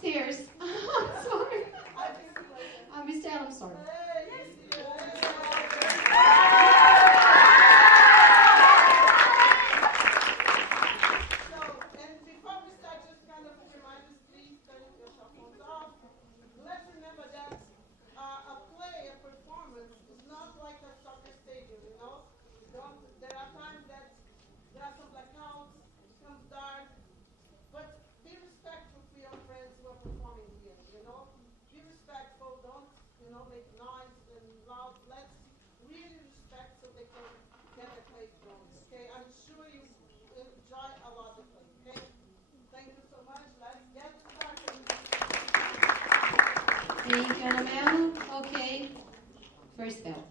upstairs. I'm sorry. Miss Dad, I'm sorry. Thank you, Annabelle. Okay, first bell.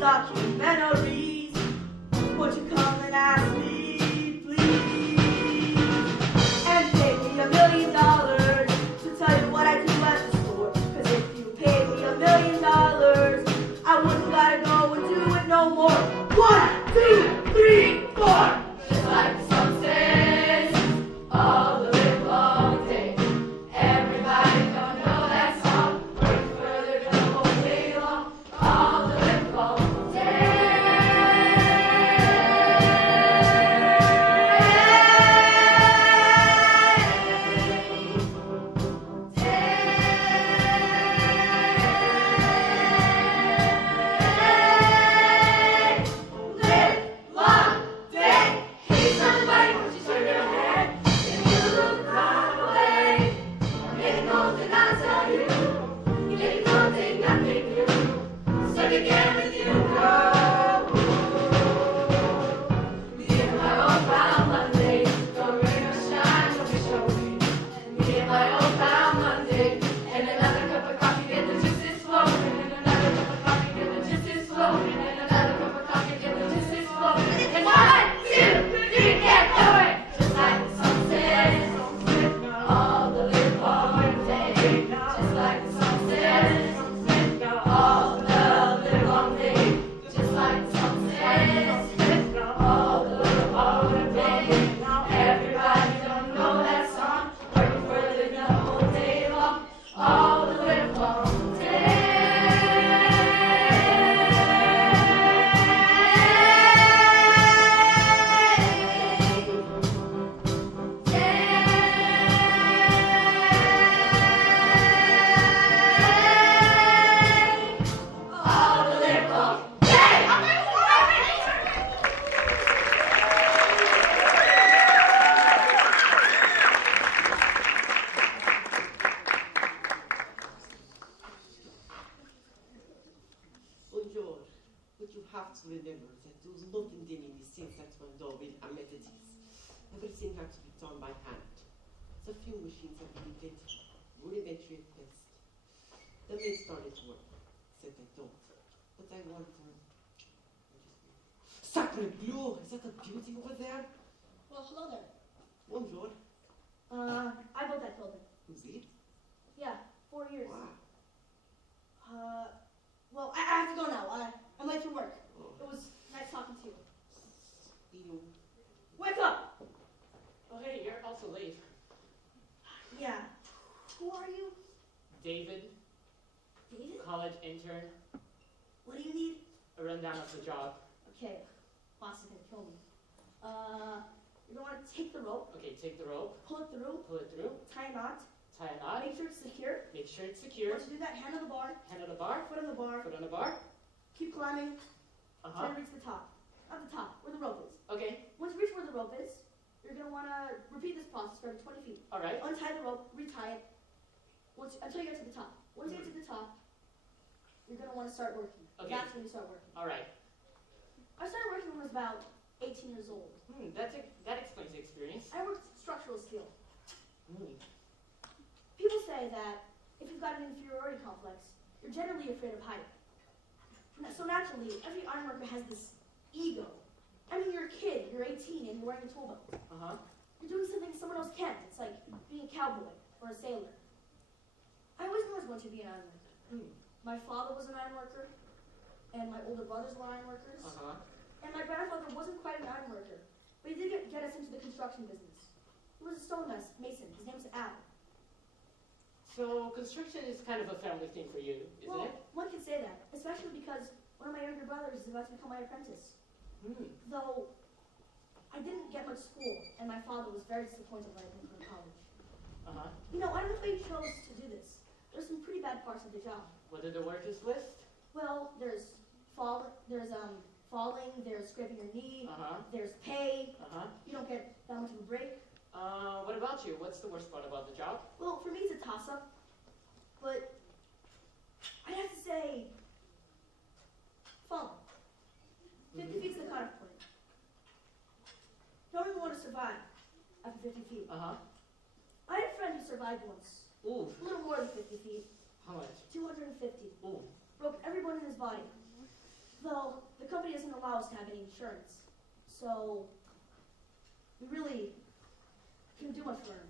Documentaries, won't you come and ask me, please? And pay me $1 million to tell you what I do at the store. 'Cause if you paid me $1 million, I wouldn't gotta go and do it no more. 1, 2, 3, 4. Just like the song says, all the live long day. Everybody gonna know that song. Work further the whole day long. All the live long day. to remember that there was nothing done in the sense that were done with amenities. Everything had to be done by hand. The few machines had been invented, rudimentary at best. The men started to work, said they don't. But I wonder, Sacre bleu! Is that a beauty over there? Well, hello there. Bonjour. I built that building. Who's it? Yeah, 4 years. Wow. Well, I have to go now. I'm late for work. Oh. It was nice talking to you. You. Wake up! Oh, hey, you're also late. Yeah. Who are you? David, David? college intern, What do you need? a rundown of the job. Okay, boss is gonna kill me. You're gonna wanna take the rope, Okay, take the rope, pull it through, pull it through, tie a knot, tie a knot, make sure it's secure. make sure it's secure, Once you do that, hand on the bar, hand on the bar, foot on the bar, foot on the bar. keep climbing, try Uh-huh. to reach the top. Not the top, where the rope is. Okay, Once you reach where the rope is, you're gonna wanna repeat this process for every 20 feet. all right. Untie the rope, retie it, until you get to the top. Once you get to the top, you're gonna wanna start working. Okay. That's when you start working. All right. I started working when I was about 18 years old. That explains the experience. I worked structural steel. Hmm. People say that if you've got an inferiority complex, you're generally afraid of height. So naturally, every ironworker has this ego. I mean, you're a kid, you're 18, and you're wearing a tool belt. Uh-huh. You're doing something someone else can't. It's like being a cowboy or a sailor. I always knew I was going to be an ironworker. Hmm. My father was an ironworker, and my older brothers were ironworkers. Uh-huh. And my grandfather wasn't quite an ironworker, but he did get us into the construction business. He was a mason. His name was Al. So construction is kind of a family thing for you, isn't Well, it? one can say that, especially because one of my younger brothers is about to become my apprentice. Hmm. Though I didn't get much school, and my father was very disappointed when I didn't go to college. Uh-huh. You know, I don't know why he chose to do this. There's some pretty bad parts of the job. What did the workers list? Well, there's falling, there's scraping your knee, Uh-huh. there's pay. Uh-huh. You don't get that much of a break. What about you? What's the worst part about the job? Well, for me it's a toss-up, but I'd have to say falling. 50 feet's the cutoff point. Don't even want to survive after 50 feet. Uh-huh. I had a friend who survived once, Ooh. a little more than 50 feet, How much? 250. Ooh. Broke every bone in his body. Though the company doesn't allow us to have any insurance, so we really couldn't do much for him.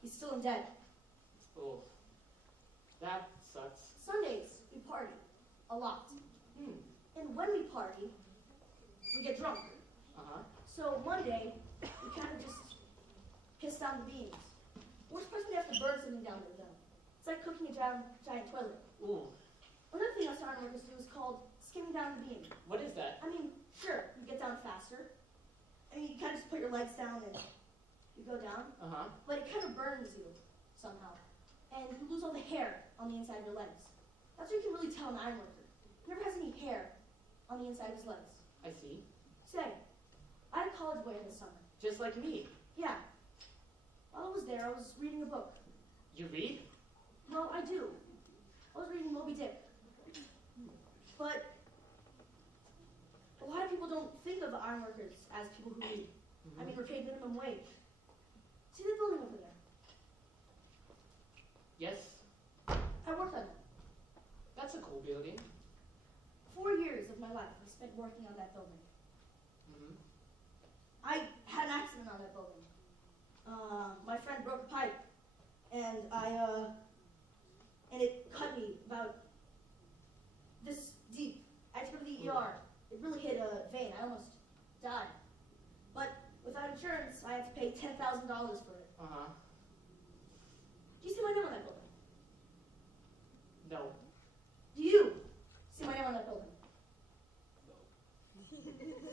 He's still in debt. Ooh. That sucks. Sundays we party a lot, Hmm. and when we party, we get drunk. Uh-huh. So one day we kind of just piss down the beams. We're supposed to have to burn something down there though. It's like cooking a giant toilet. Ooh. Another thing us ironworkers do is called skimming down the beam. What is that? I mean, sure, you get down faster. I mean, you kind of just put your legs down and you go down. Uh-huh. But it kind of burns you somehow. And you lose all the hair on the inside of your legs. That's when you can really tell an ironworker. He never has any hair on the inside of his legs. I see. Say, I had a college boy this summer. Just like me. Yeah. While I was there, I was reading a book. You read? Well, I do. I was reading Moby Dick. But a lot of people don't think of ironworkers as people who read. I mean, we're paid minimum wage. See the building over there? Yes. I worked on it. That's a cool building. 4 years of my life I spent working on that building. Mm-hmm. I had an accident on that building. My friend broke a pipe, and and it cut me about this deep. I had to go to the ER. It really hit a vein. I almost died. But without insurance, I had to pay $10,000 for it. Uh-huh. Do you see my name on that building? No. Do you see my name on that building?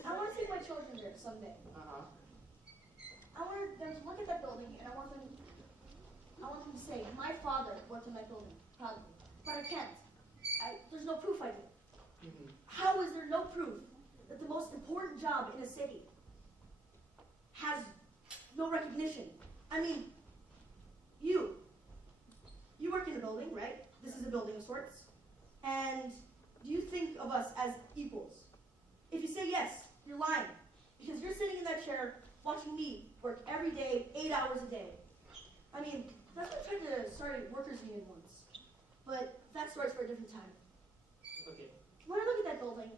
I want to take my children there someday. Uh-huh. I want them to look at that building, and I want them to say, my father worked in that building, proudly. But I can't. There's no proof I did. Mm-hmm. How is there no proof that the most important job in a city has no recognition? I mean, you work in a building, right? This is a building of sorts. And do you think of us as equals? say yes, you're lying. Because you're sitting in that chair watching me work every day, 8 hours a day. I mean, that's why I tried to start a workers' union once. But that story's for a different time. Okay. When I look at that building,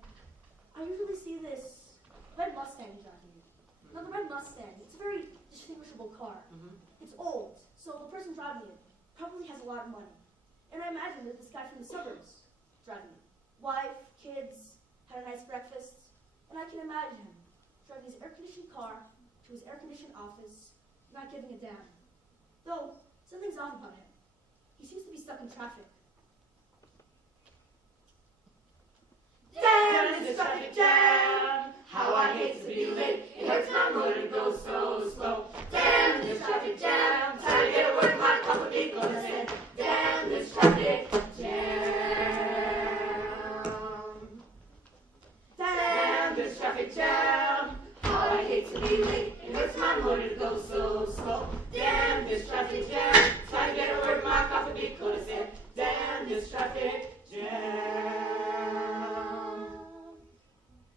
I usually see this red Mustang driving it. Now, the red Mustang, it's a very distinguishable car. It's old, so the person driving it probably has a lot of money. And I imagine that this guy from the suburbs driving it. Wife, kids, had a nice breakfast, and I can imagine him driving his air-conditioned car to his air-conditioned office, not giving a damn. Though, something's off about him. He seems to be stuck in traffic. Damn this traffic jam! How I hate to be late. It hurts my motor to go so slow. Damn this traffic jam! Trying to get to work, my couple people said, damn this traffic jam! Damn this traffic jam! How I hate to be late. It hurts my motor to go so slow. Damn this traffic jam! Trying to get to work, my coffee bean could have said, damn this traffic jam!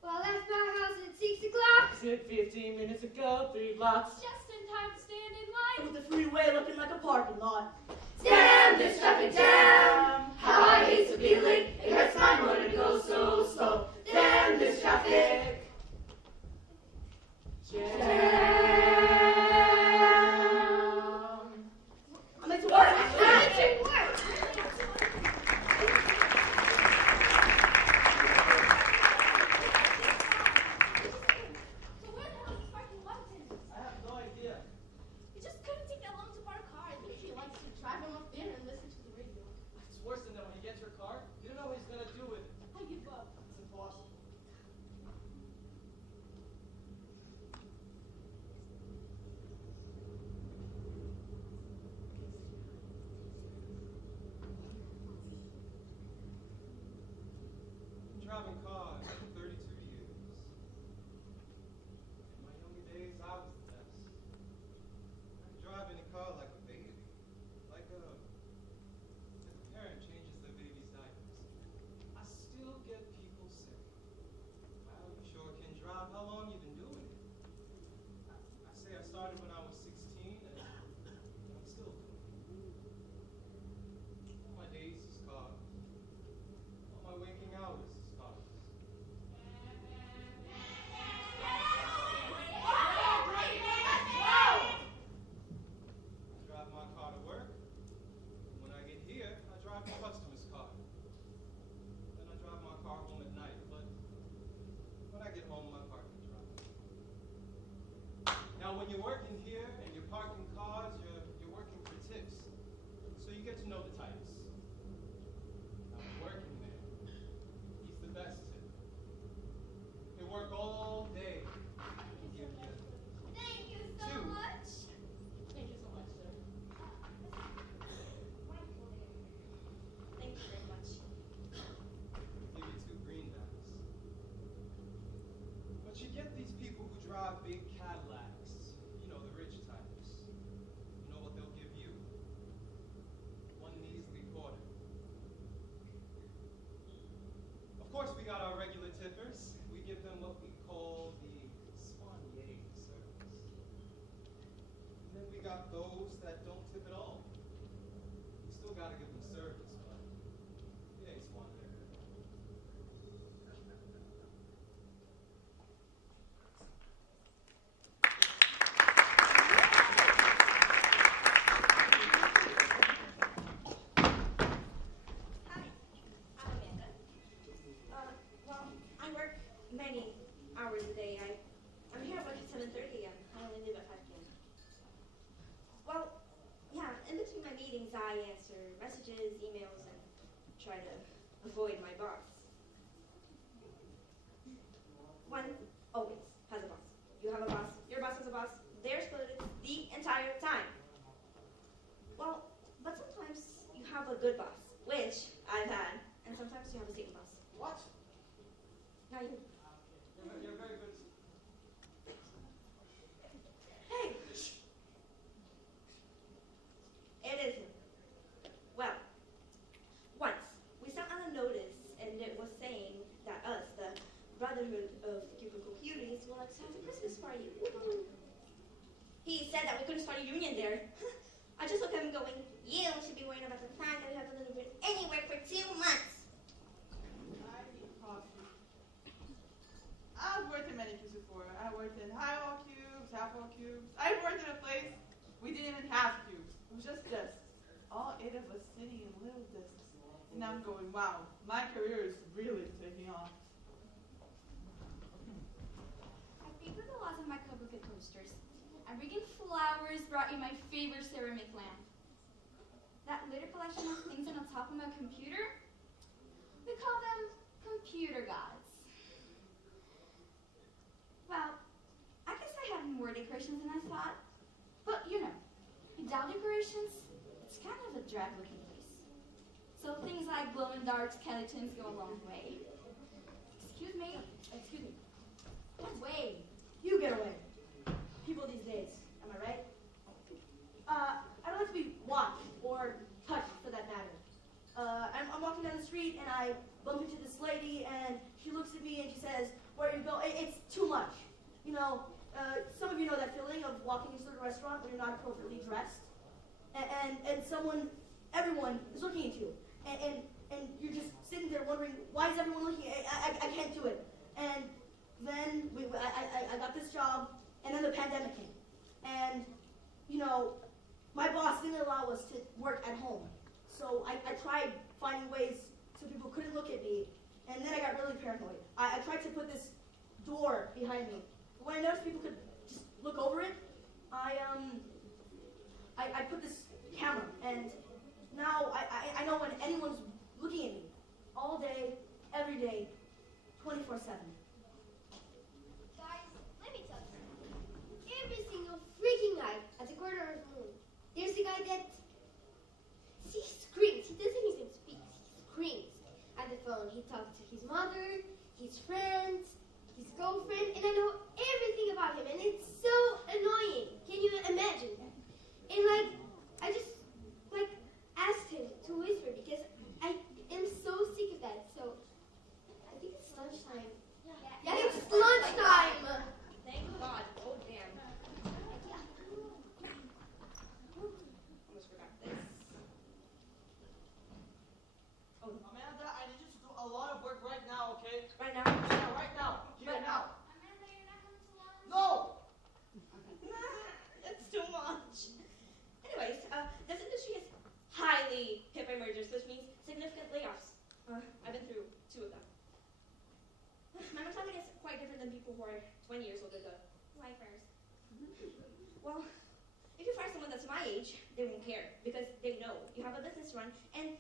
Well, I left my house at 6 o'clock. Said 15 minutes ago, 3 blocks. Just in time to stand in line. With the freeway looking like a parking lot. Damn this traffic jam! How I hate to be late. It hurts my motor to go so slow. Damn this traffic jam! I'm late to work. I need to work. So where the hell is parking London? I have no idea. It just couldn't take that long to park a car. I think he likes to drive him up there and listen to the radio. It's worse than that when you get your car. You don't know what he's gonna do with it. I give up. It's impossible. Been driving cars for 32 years. In my younger days, I was the best. I could drive in a car like a baby, like a parent changes their baby's diapers. I still get people say, "Wow, you sure can drive. How long you been doing it?" I say I started when I was 16, and I'm still doing it. All my days is cars. All my waking hours is cars. I drive my car to work. When I get here, I drive my customer's car. Then I drive my car home at night. But when I get home, my car can drive. Now, when you're working here and you're parking cars, you're working for tips. So you get to know the types. Now, working there, he's the best tip. They work all day. He'll give you Thank you so Two. much. Thank you so much, sir. Thank you very much. give you 2 greenbacks. But you get these people who drive big Cadillacs, you know, the rich types. You know what they'll give you? 1 measly quarter. Of course, we got our regular tippers. We give them what we call the soigné service. And then we got those that don't tip at all. We still gotta give them service, but it ain't soigné. Hi, I'm Amanda. Well, I work many hours a day. I'm here at work at 7:30 a.m. I only leave at 5 p.m. Well, yeah, in between my meetings, I answer messages, emails, and try to avoid my boss. One always has a boss. You have a boss, your boss has a boss, they're excluded the entire time. Well, but sometimes you have a good boss, which I've had, and sometimes you have a Satan boss. What? Now you. You're very good. Hey! It is him. Well, once we sent out a notice, and it was saying that us, the Brotherhood of couldn't start a union there. I just look at him going, you should be worrying about the fact that you haven't lived anywhere for 2 months. I need coffee. I've worked in many cubes before. I worked in high wall cubes, half wall cubes. I worked in a place we didn't even have cubes. It was just desks. All 8 of us sitting in little desks. And I'm going, wow, my career is really taking off. I favored the laws of my Coca coasters. And bringing flowers brought you my favorite ceramic lamp. That litter collection of things on the top of my computer, we call them computer gods. Well, I guess I have more decorations than I thought. But, you know, without decorations, it's kind of a drab-looking place. So things like glow-in-the-dark skeletons go a long way. Excuse me. Get away. You get away. People these days, am I right? I don't like to be watched or touched for that matter. I'm walking down the street and I bump into this lady and she looks at me and she says, where you go? It's too much. You know, some of you know that feeling of walking into a restaurant when you're not appropriately dressed and everyone is looking at you and you're just sitting there wondering, why is everyone looking? I can't do it. And then I got this job, and then the pandemic came. And, you know, my boss didn't allow us to work at home. So I tried finding ways so people couldn't look at me, and then I got really paranoid. I tried to put this door behind me. But when I noticed people could just look over it, I put this camera, and now I know when anyone's looking at me, all day, every day, 24/7. Guys, let me tell you. Every single freaking night at the corner of the moon, there's a guy that he screams. He doesn't even speak. He screams at the phone. He talks to his mother, his friends, his girlfriend, and I know everything about him, and it's so annoying. Can you imagine? And I just asked him to whisper because I am so sick of that. So I think it's lunchtime. Yeah, it's lunchtime. Thank God. Oh, damn. Almost forgot this. Amanda, I need you to do a lot of work right now, okay? Right now? Yeah, right now. Here, now. Amanda, you're not coming to lunch? No! That's too much. Anyways, this industry is highly hit by mergers, which means significant layoffs. I've been through 2 of them. My mentality is quite different than people who are 20 years older, the lifers. Well, if you fire someone that's my age, they won't care because they know you have a business run and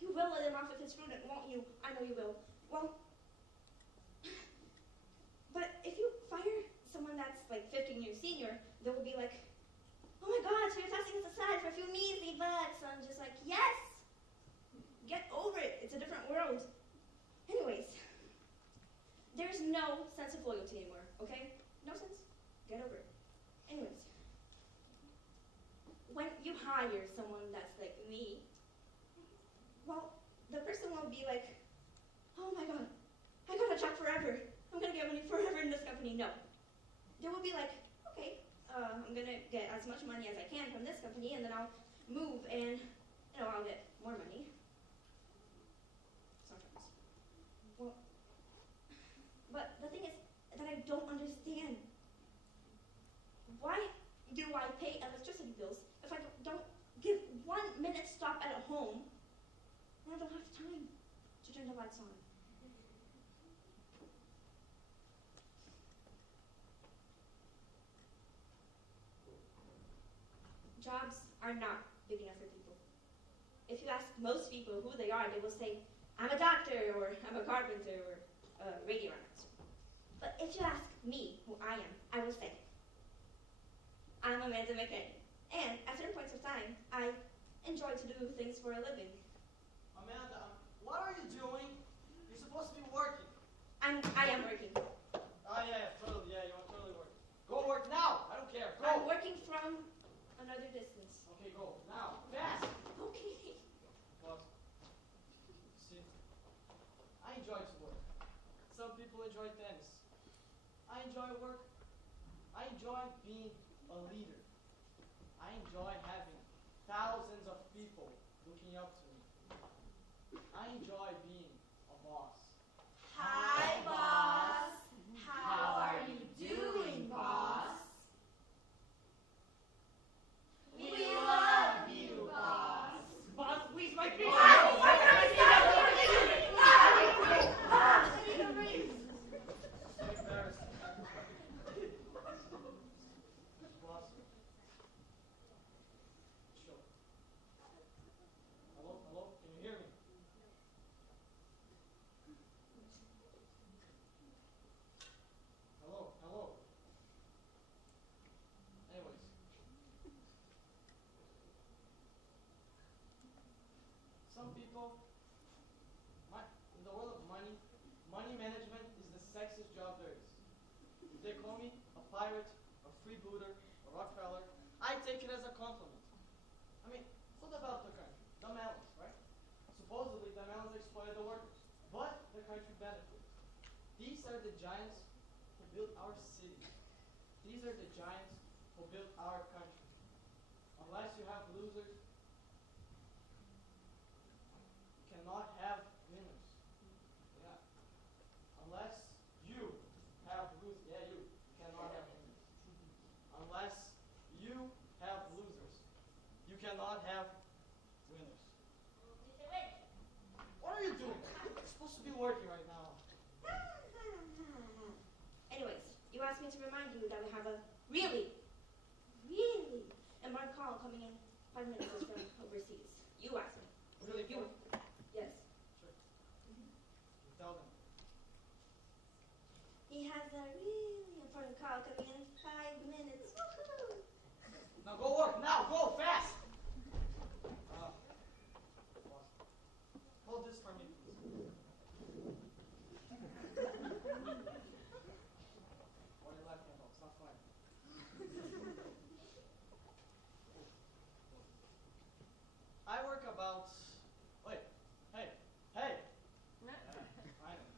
you will let them off if it's prudent, won't you? I know you will. Well, but if you fire someone that's like 15 years senior, they will be like, oh my God, so you're tossing us aside for a few measly bucks. I'm just like, yes, get over it. It's a different world. Anyways, there's no sense of loyalty anymore, okay? No sense. Get over it. Anyways, when you hire someone that's like me, well, the person won't be like, oh my God, I got a job forever. I'm gonna get money forever in this company. No. They will be like, okay, I'm gonna get as much money as I can from this company, and then I'll move and, you know, I'll get more money. Sometimes. Well, but the thing is that I don't understand. Why do I pay electricity bills if I don't give 1 minute stop at a home and I don't have time to turn the lights on? Jobs are not big enough for people. If you ask most people who they are, they will say, I'm a doctor, or I'm a carpenter, or a radio announcer. But if you ask me who I am, I will say, I'm Amanda McKinney. And at certain points of time, I enjoy to do things for a living. Amanda, what are you doing? You're supposed to be working. I am working. Oh, yeah, totally, yeah, you're totally working. Go work now. I don't care. I'm Go. working from another distance. Okay, go. Now. Fast. Okay. But, see, I enjoy to work. Some people enjoy tennis. I enjoy work. I enjoy being a leader. enjoy having thousands of people looking up to me. I enjoy being a boss. Hi, boss. How are you doing, boss? We love you, boss. Boss, please, my feet! Embarrassing. Boss. Sure. Hello, hello, can you hear me? Hello, hello. Anyways. Some people, in the world of money, money management is the sexiest job there is. If they call me a pirate, a freebooter, a Rockefeller, I take it as a compliment. I mean, who developed the country? The melons, right? Supposedly, the melons exploited the workers, but the country benefited. These are the giants who built our cities. These are the giants who built our country. Unless you have losers, you cannot have winners. Yeah. Unless you have losers, yeah, you cannot have winners. Unless you have losers, you cannot have winners. What are you doing? You're supposed to be working right now. Anyways, you asked me to remind you that we have a really, really important call coming in 5 minutes from overseas. You asked me. Really You. important? Yes. Sure. Tell them. He has a really important call coming in 5 minutes. Woohoo! Now go work. Now go fast. Boss, hold this for me, please. What are you laughing about? It's not funny. I work about. Wait. Hey. Hey. Yeah, finally.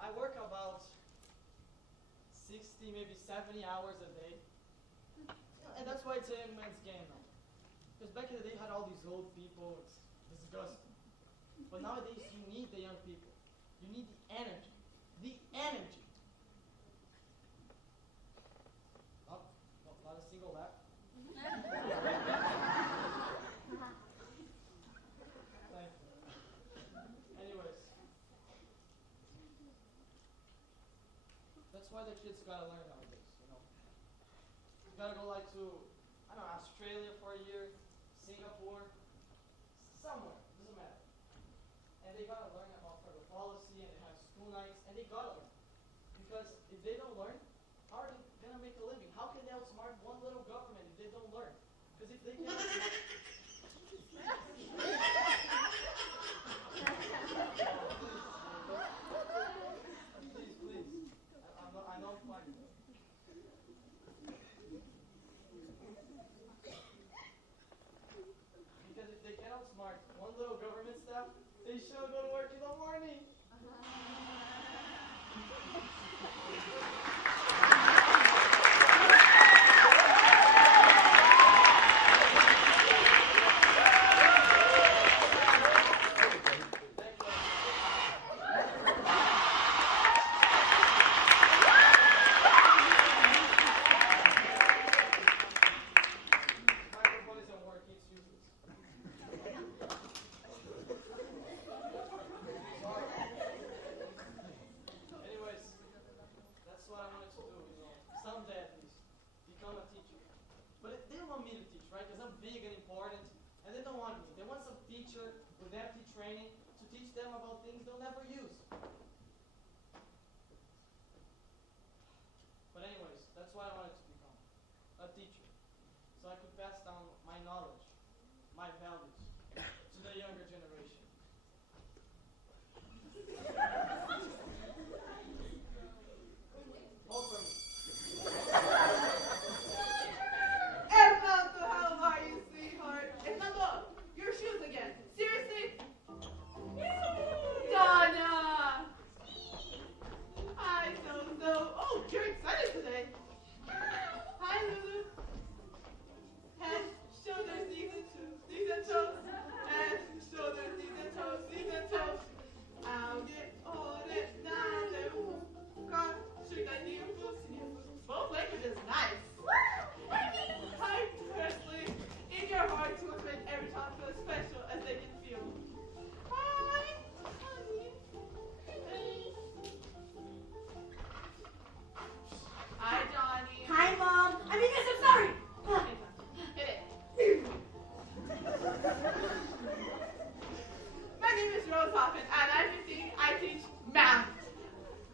I work about 60, maybe 70 hours a day. And that's why it's a young man's game now. Because back in the day, you had all these old people. It's disgusting. But nowadays, you need the young people. You need the energy. The energy. Oh, no, not a single laugh. Thank you. Anyways. That's why the kids gotta learn nowadays, you know. You gotta go like to, I don't know, Australia for a year, Singapore, somewhere, doesn't matter. And they gotta learn about federal policy, and they have school nights, and they gotta learn. Because if they don't learn, how are they gonna make a living? How can they outsmart one little government if they don't learn? Because if they can't outsmart... Please. I know I'm fine. Because if they can outsmart one little government staff, they should go to work in the morning. Microphone isn't working, it's useless. Anyways, that's what I wanted to do, you know, someday at least, become a teacher. But they don't want me to teach, right? Because I'm big and important, and they don't want me. They want some teacher with empty training to teach them about things they'll never use. But anyways, that's what I wanted to become, a teacher. So I could pass down my knowledge, my values, to the younger generation. Hold for me. Ernesto, how are you, sweetheart? Ernesto, your shoes again. Seriously? Donna! child feel as special as they can feel. Hi, honey. Hi, Johnny. Hi, Mom. I mean, yes, I'm sorry. Hit it. My name is Rose Hoffman, and I'm 15. I teach math.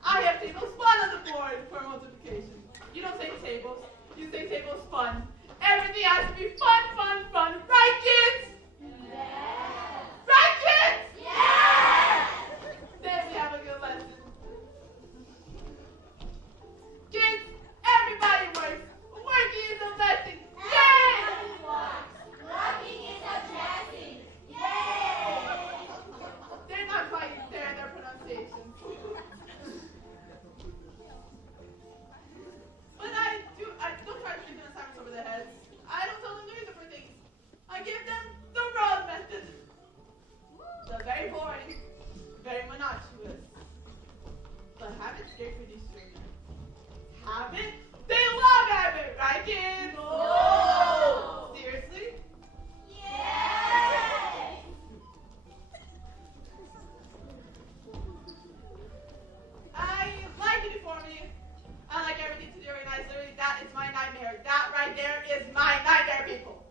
I have tables fun on the board for multiplication. You don't say tables. You say tables fun. Everything has to be fun, fun, fun. Right, kids? Yes. Right, kids? Yes. Then we have a good lesson. Kids, everybody works. Working is a blessing. Yay! Walking is a blessing. Yay! They're not quite there in their pronunciations. But I don't try to give them assignments over their heads. I don't tell them the reason for things. I give them the road method. The very boring, very monotonous. But habit scared for these children. Habit? They love habit, right, kids? No! Seriously? Yes! I like uniformity. I like everything to be organized. Literally, that is my nightmare. That right there is my nightmare, people.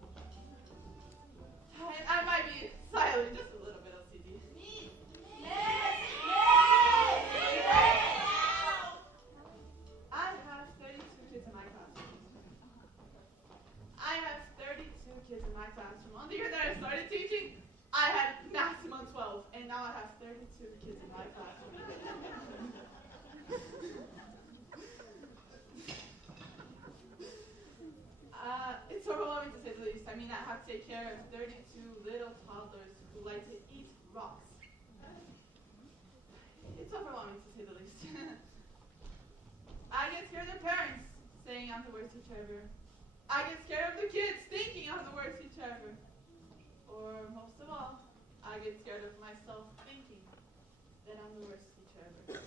And I might be slightly, just a little bit OCD. I have 32 kids in my classroom. On the year that I started teaching, I had maximum 12, and now I have 32 kids in my classroom. It's overwhelming to say the least. I mean, I have to take care of 32 little toddlers who like to eat rocks. It's overwhelming to say the least. I get scared of their parents saying I'm the worst teacher ever. I get scared of the kids thinking I'm the worst teacher ever. Or most of all, I get scared of myself thinking that I'm the worst teacher ever.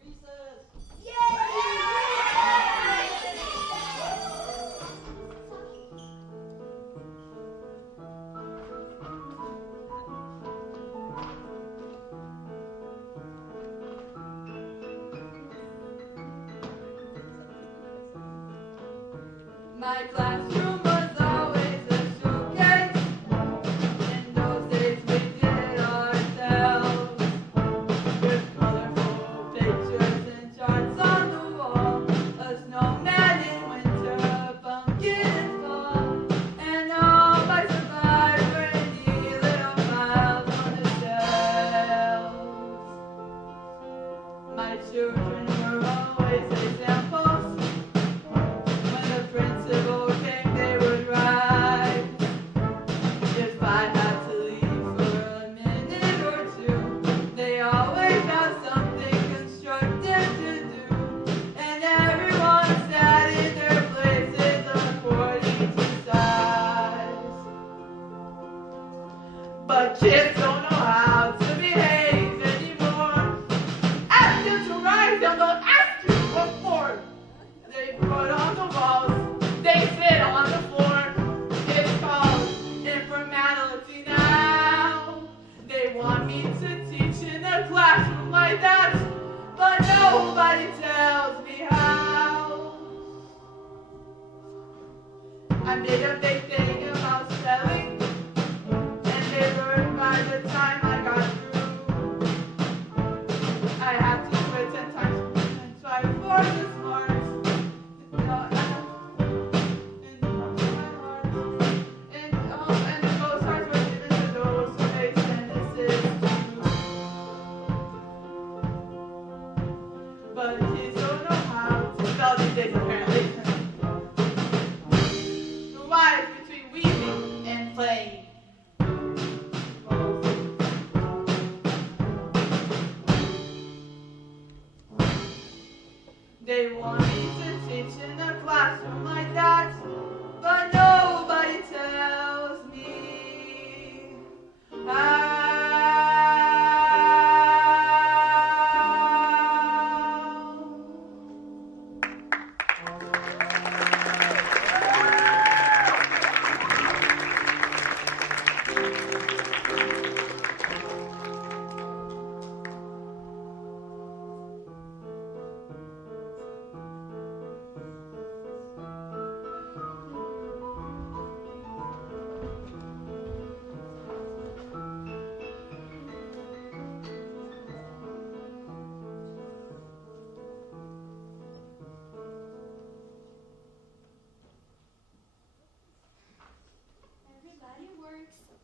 Recess! My classroom was always a showcase. In those days we did it ourselves. With colorful pictures and charts on the wall. A snowman in winter, a pumpkin in fall. And all my supplies were in neat little piles on the shelves. My children were always examples. When the principal came, they would write. If I had to leave for a minute or two, they always had something constructive to do. And everyone sat in their places according to size. But kids don't know how to behave anymore. Ask them to rise, they'll ask you what for. They put on the walls, they sit on the floor. It's called informality now. They want me to teach in a classroom like that, but nobody tells me how. I made a big thing about spelling, and they learned by the time I got through. I had to do it 10 times and try for the smarts. And the co-stars were given to those who made sentences too. But kids don't know how to spell these days apparently. Why?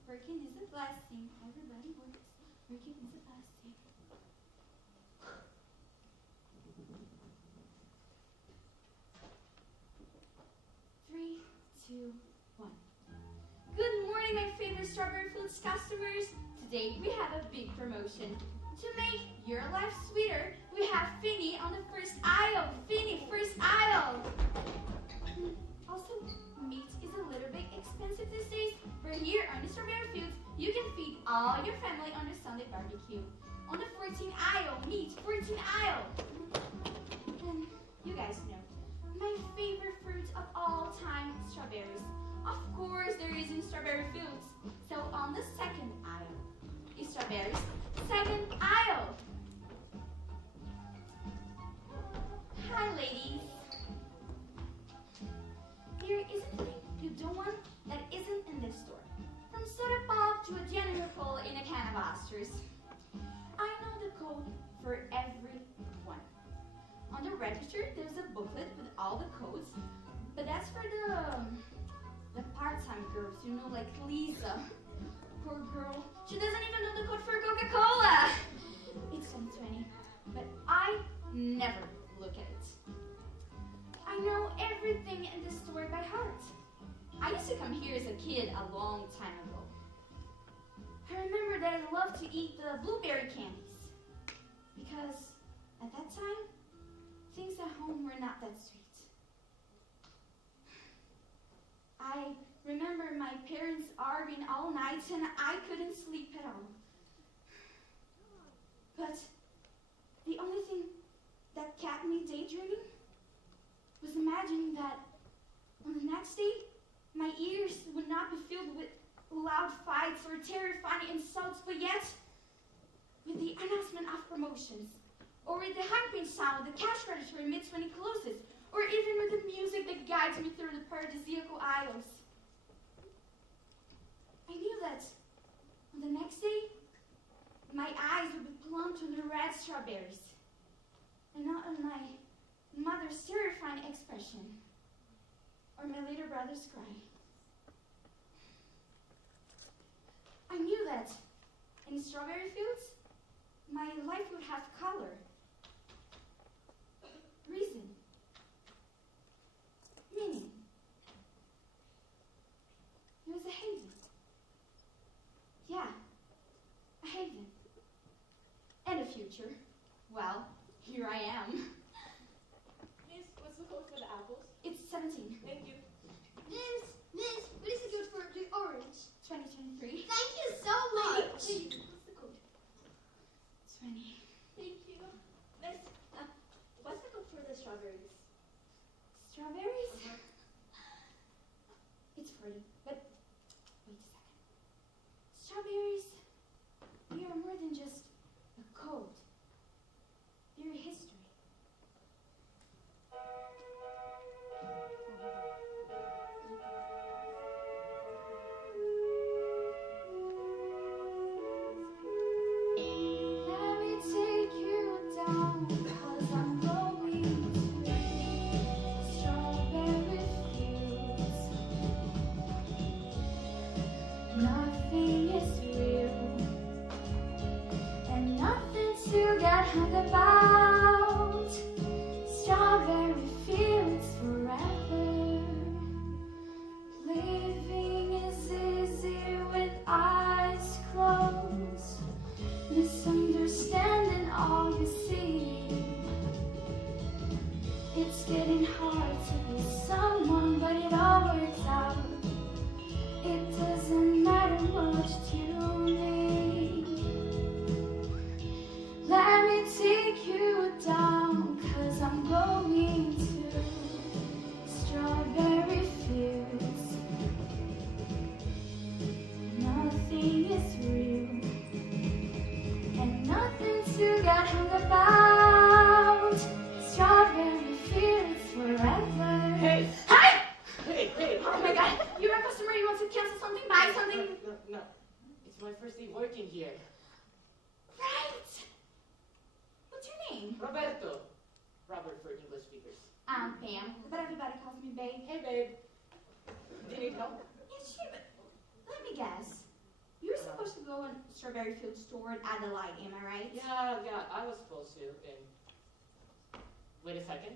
Working is a blessing. Everybody works. Working is a blessing. 3, 2, 1. Good morning, my favorite Strawberry Fields customers. Today we have a big promotion. To make your life sweeter, we have Finny on the first aisle. Finny, first aisle. Also, meat is a little bit expensive these days, but here on the Strawberry Fields, you can feed all your family on the Sunday barbecue. On the 14th aisle, meat, 14th aisle. And you guys know, my favorite fruit of all time, strawberries. Of course, there is in Strawberry Fields. So on the second aisle is strawberries. Second aisle. Hi, ladies. There is a thing you don't want that isn't in this store. From soda pop to a janitor pole in a can of oysters. I know the code for every one. On the register, there's a booklet with all the codes, but that's for the part-time girls, you know, like Lisa. Poor girl. She doesn't even know the code for Coca-Cola. It's 7:20, but I never look at it. I know everything in the store by heart. I used to come here as a kid a long time ago. I remember that I loved to eat the blueberry candies because at that time, things at home were not that sweet. I remember my parents arguing all night and I couldn't sleep at all. But the only thing that kept me daydreaming was imagining that on the next day, my ears would not be filled with loud fights or terrifying insults, but yet with the announcement of promotions, or with the high-pitched sound the cash register emits when it closes, or even with the music that guides me through the paradisiacal aisles. I knew that on the next day, my eyes would be plumbed to the red strawberries, and not on my mother's terrifying expression, or my little brother's cry. I knew that in Strawberry Fields, my life would have color, reason, meaning. It was a haven. Yeah, a haven. And a future. Well, here I am. Miss, what's the code for the apples? It's 17. Thank you. Miss, what is the code for the orange? 2023. Thank you so much. Wait, what's the code? 20. Thank you. Miss, what's the code for the strawberries? Strawberries? It's 40, but wait a second. Strawberries, they are more than just a code. They're a history. Let me take you down, 'cause I'm going to strawberry fields. Nothing is real, and nothing to get hung about. Strawberry fields forever. Living is easy with eyes closed. Misunderstanding all you see. It's getting hard to be someone, but it all works out. It doesn't matter much to me. Let me take you down, 'cause I'm going to strawberry fields. Nothing is real, and nothing to get hung about. Strawberry fields forever. Hey! Hi! Hey! Oh my god, you're a customer, you want to cancel something, buy something? No. It's my first day working here. Right! What's your name? Roberto. Robert for English speakers. I'm Pam, but everybody calls me Babe. Hey, babe. Do you need help? Yeah, sure, but let me guess. supposed to go in Strawberry Field store in Adelaide, am I right? Yeah, I was supposed to. And wait a second.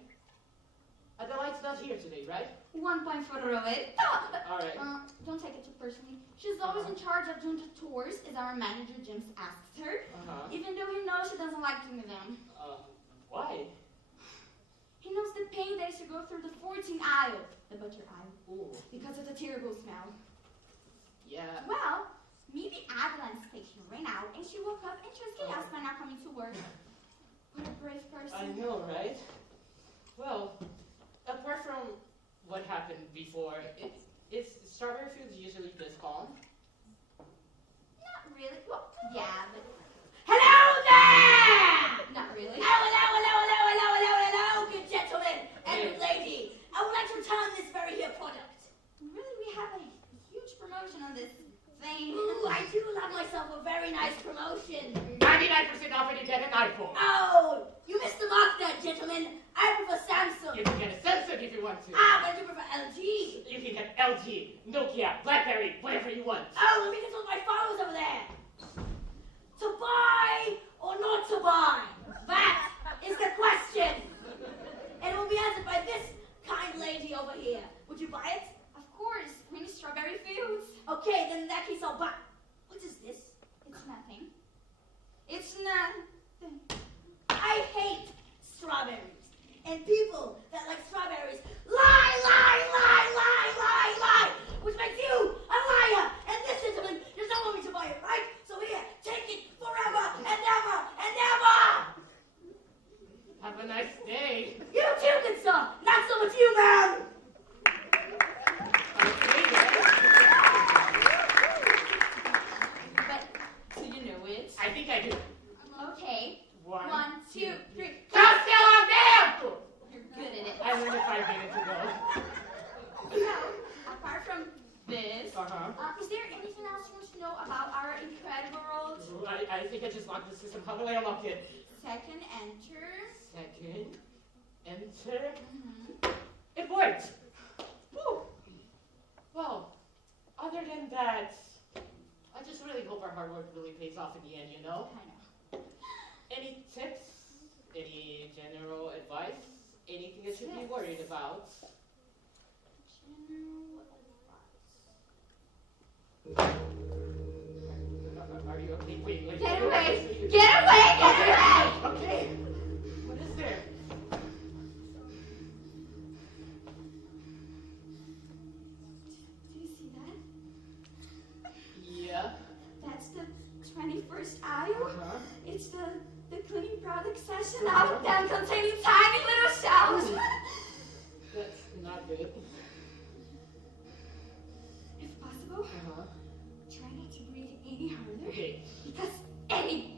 Adelaide's not here today, right? 1 point for Roet. All right. Don't take it too personally. She's always in charge of doing the tours, as our manager James asks her, even though he knows she doesn't like doing them. Why? He knows the pain that is to go through the 14th aisle, the butcher aisle, Ooh. because of the terrible smell. Yeah. Well, maybe Adeline's patient ran out, and she woke up and chose chaos by not coming to work. What a brave person. I know, right? Well, apart from what happened before, is Strawberry Fields usually this calm? Not really. Well, yeah, but Hello there! not really. Hello, good gentlemen and good lady. I would like to return this very here product. Really, we have a huge promotion on this thing. Ooh, I do love myself a very nice promotion. 99% off and you get an iPhone. Oh, you missed the mark there, gentlemen. I prefer Samsung. You can get a Samsung if you want to. Ah, but I do prefer LG. You can get LG, Nokia, BlackBerry, whatever you want. Oh, let me consult my followers over there. To buy or not to buy? That is the question. And it will be answered by this kind lady over here. Would you buy it? Of course, mini Strawberry Fields. Okay, then in that case I'll buy. What is this? It's nothing. It's nothing. I hate strawberries. And people that like strawberries lie. Which makes you a liar. And this gentleman does not want me to buy it, right? So here, take it forever and ever and ever. Have a nice day. You too, good sir. Not so much you, ma'am. But do you know it? I think I do. Okay. 1, 2, 3. Cancelamento! You're good at it. I learned it 5 minutes ago. So, apart from this, Uh-huh. is there anything else you want to know about our incredible world? I think I just locked the system. How do I unlock it? Second, enter. Second. Enter. It worked! Woo! Well, other than that, I just really hope our hard work really pays off in the end, you know? I know. Any tips? Any general advice? Anything I should be worried about? General advice. Are you okay? Wait. Get away! Get away! Get away! Okay. What is there? Do you see that? Yeah. That's the 21st aisle. It's the cleaning product section Uh-huh. out them containing tiny little shelves. That's not good. If possible, try not to breathe any harder. Okay. Because any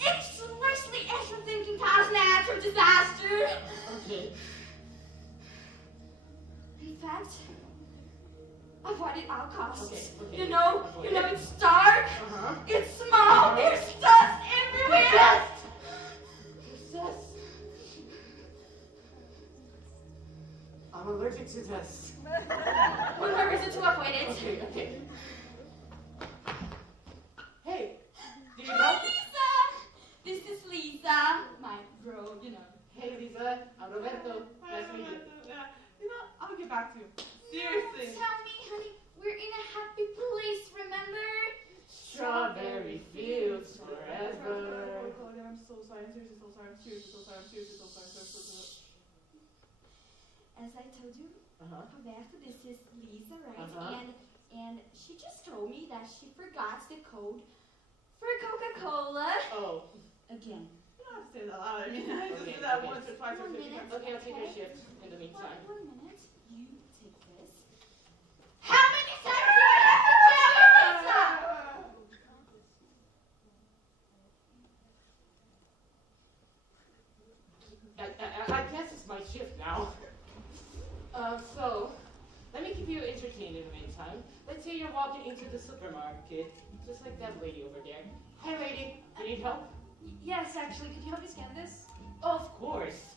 extra thing can cause natural disaster. Okay. In fact, avoid it at all costs. Okay. You know, it's dark, Uh-huh. it's small, there's dust everywhere. Dust! I'm allergic to dust. One more reason to avoid it. Okay. Hey, do you Hi, know? Lisa! This is Lisa, my bro, you know. Hey, Lisa. I'm Roberto. Nice to meet you. You know, I'll get back to you. Seriously. Tell me, honey, we're in a happy place, remember? Strawberry fields forever. I'm so sorry. I'm seriously so sorry. I'm seriously so sorry. I'm seriously so sorry. As I told you, Roberto, this is Lisa, right? And she just told me that she forgot the code for Coca-Cola. Oh. Again. You don't have to say that loud. I mean, I just Okay, do that okay. once or twice or 50 minute. times. Okay, I'll take your shift in the meantime. One minute. You take this. How many times do I have to tell you, Lisa? I guess it's my shift now. So, let me keep you entertained in the meantime. Let's say you're walking into the supermarket, just like that lady over there. Hi, lady. Do you need help? Yes, actually, could you help me scan this? Of course.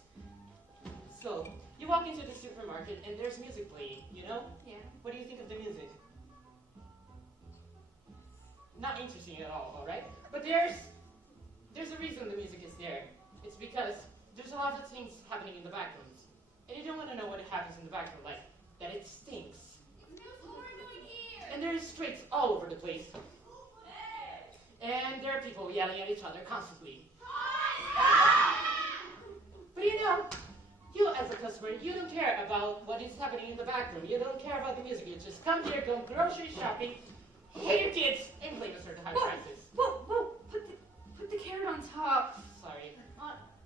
So, you walk into the supermarket and there's music playing, you know? Yeah. What do you think of the music? not interesting at all right? But there's a reason the music is there. It's because there's a lot of things happening in the back rooms. And you don't want to know what happens in the back room, like that it stinks. And there's streaks all over the place. And there are people yelling at each other constantly. But you know, you as a customer, you don't care about what is happening in the back room. You don't care about the music. You just come here, go grocery shopping, hit your kids, and claim a certain high prices. Whoa, put the carrot on top. Sorry.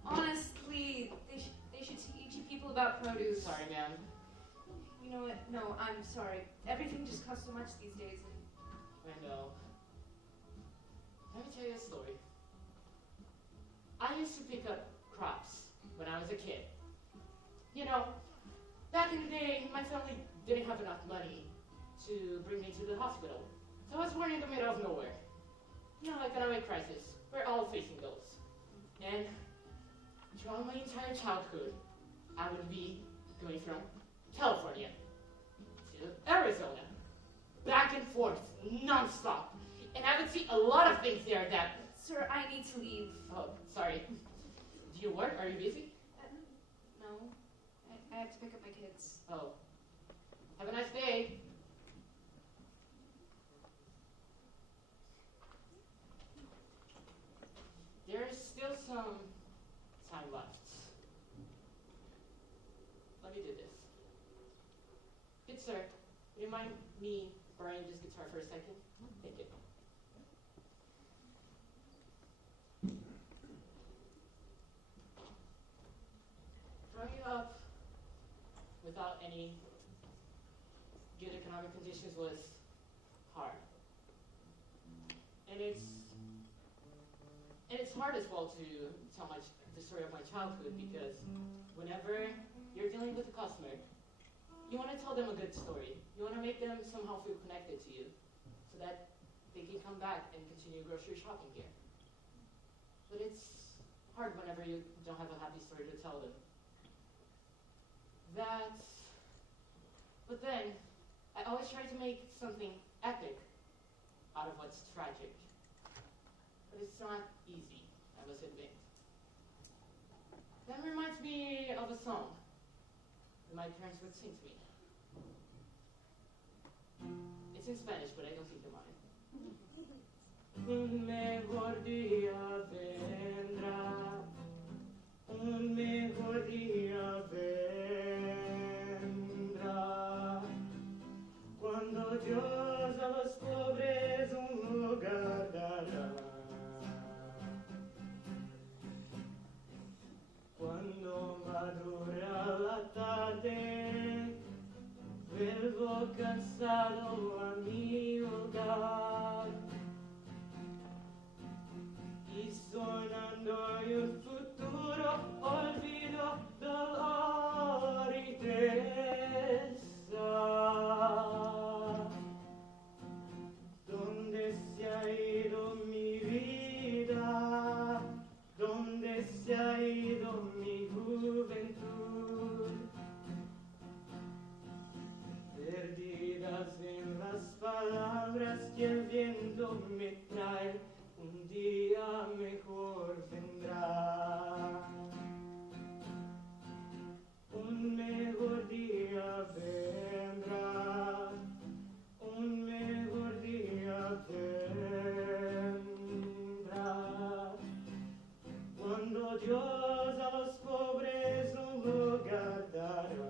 Honestly, they should teach you people about produce. Sorry, ma'am. You know what? No, I'm sorry. Everything just costs so much these days. I know. Let me tell you a story. I used to pick up crops when I was a kid. You know, back in the day, my family didn't have enough money to bring me to the hospital. So I was born in the middle of nowhere. You know, economic crisis. We're all facing those. And throughout my entire childhood, I would be going from California to Arizona, back and forth, non-stop. And I would see a lot of things there that... Sir, I need to leave. Oh, sorry. Do you work? Are you busy? No. I have to pick up my kids. Oh. Have a nice day. There's still some time left. Let me do this. Good sir, would you mind me borrowing this guitar for a second? Thank you. Growing up without any good economic conditions was hard. And it's hard as well to tell the story of my childhood, because whenever you're dealing with a customer, you want to tell them a good story. You want to make them somehow feel connected to you so that they can come back and continue grocery shopping here. But it's hard whenever you don't have a happy story to tell them. But then, I always try to make something epic out of what's tragic. But it's not easy, I must admit. That reminds me of a song that my parents would sing to me. It's in Spanish, but I don't think you mind. Un mejor día vendrá, un mejor día vendrá, cuando Dios a los pobres un lugar dará. Cuando madura la tarde, vuelvo cansado a mi hogar, y sonando y un futuro olvido, dolor y tristeza. ¿Dónde se ha ido mi vida? ¿Dónde se ha ido mi juventud? Perdidas en las palabras que el viento me trae, un día mejor vendrá. Un mejor día vendrá, un mejor día vendrá, cuando Dios a los pobres un lugar dará.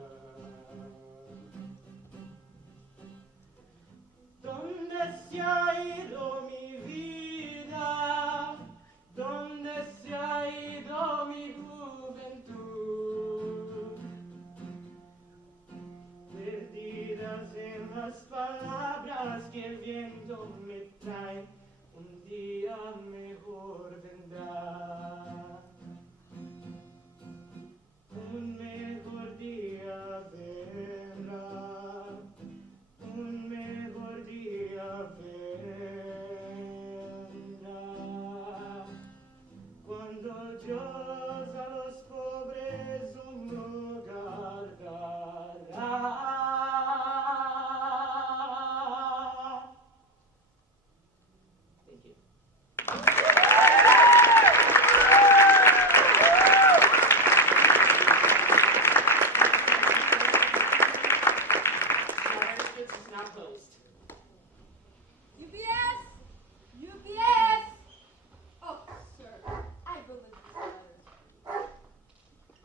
¿Dónde se ha ido mi vida? ¿Dónde se ha ido mi juventud? Perdidas en las palabras que el viento me trae, un día mejor vendrá. Un mejor día vendrá, un mejor día vendrá, cuando Dios a los pobres un lugar dará. Thank you. Our entrance is now closed. UPS! UPS! Oh, sir, I believe this letter.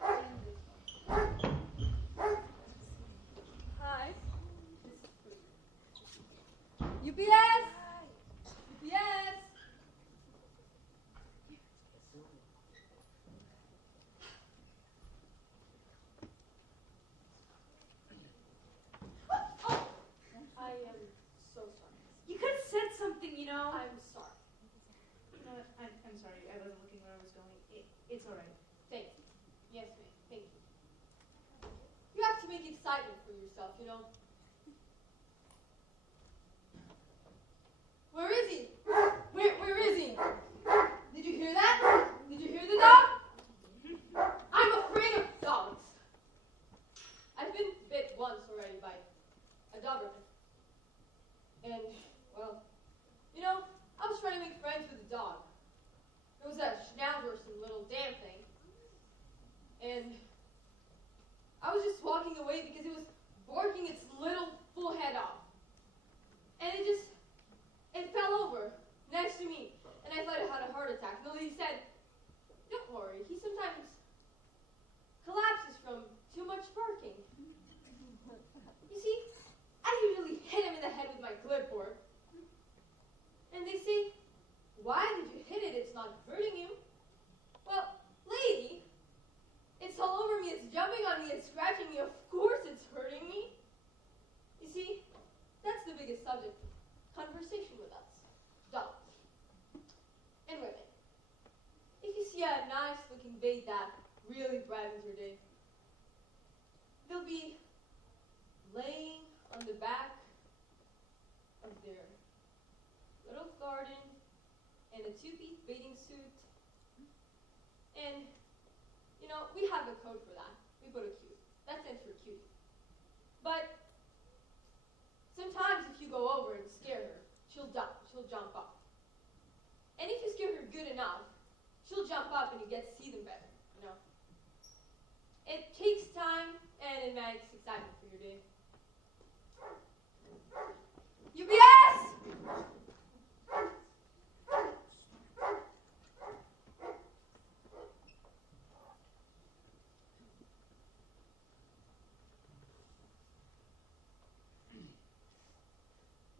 And this one. Hi. This is for you. UPS! UPS! Oh! I am so sorry. You could have said something, you know. I'm sorry. You know what? I'm sorry. I wasn't looking where I was going. It's all right. Thank you. Yes, ma'am. Thank you. You have to make excitement for yourself, you know. Where is he? Where is he? Did you hear that? Did you hear the dog? I'm afraid of dogs. I've been bit once already by a Doberman. And, well, you know, I was trying to make friends with the dog. It was a schnauzer, some little damn thing. And I was just walking away because it was barking its little full head off. And it fell over next to me. And I thought it had a heart attack. And the lady said, don't worry, he sometimes collapses from too much barking. You see, I usually hit him in the head with my clipboard. And they say, why did you hit it? It's not hurting you. Well, lady, it's all over me, it's jumping on me, it's scratching me, of course it's hurting me. You see, that's the biggest subject of conversation with us, dogs. And women. If you see a nice looking babe that really brightens your day, they'll be laying on the back of their little garden in a two-piece bathing suit. And, you know, we have a code for that. We put a Q. That stands for cutie. But sometimes if you go over and scare her, she'll jump up. And if you scare her good enough, she'll jump up and you get to see them better, you know. It takes time and it makes excitement for your day. UPS!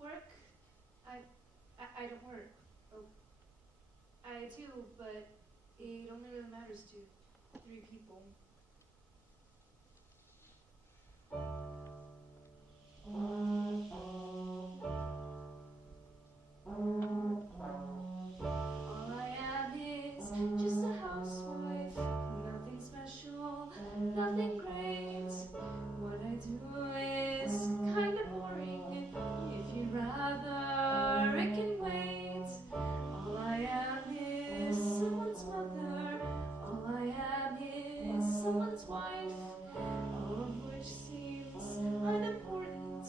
Work? I don't work. Oh, I do, but it only really matters to 3 people. All I am is just a housewife, nothing special, nothing great. What I do is kinda boring. If you'd rather, it can wait. All I am is someone's mother. All I am is someone's wife. All of which seems unimportant.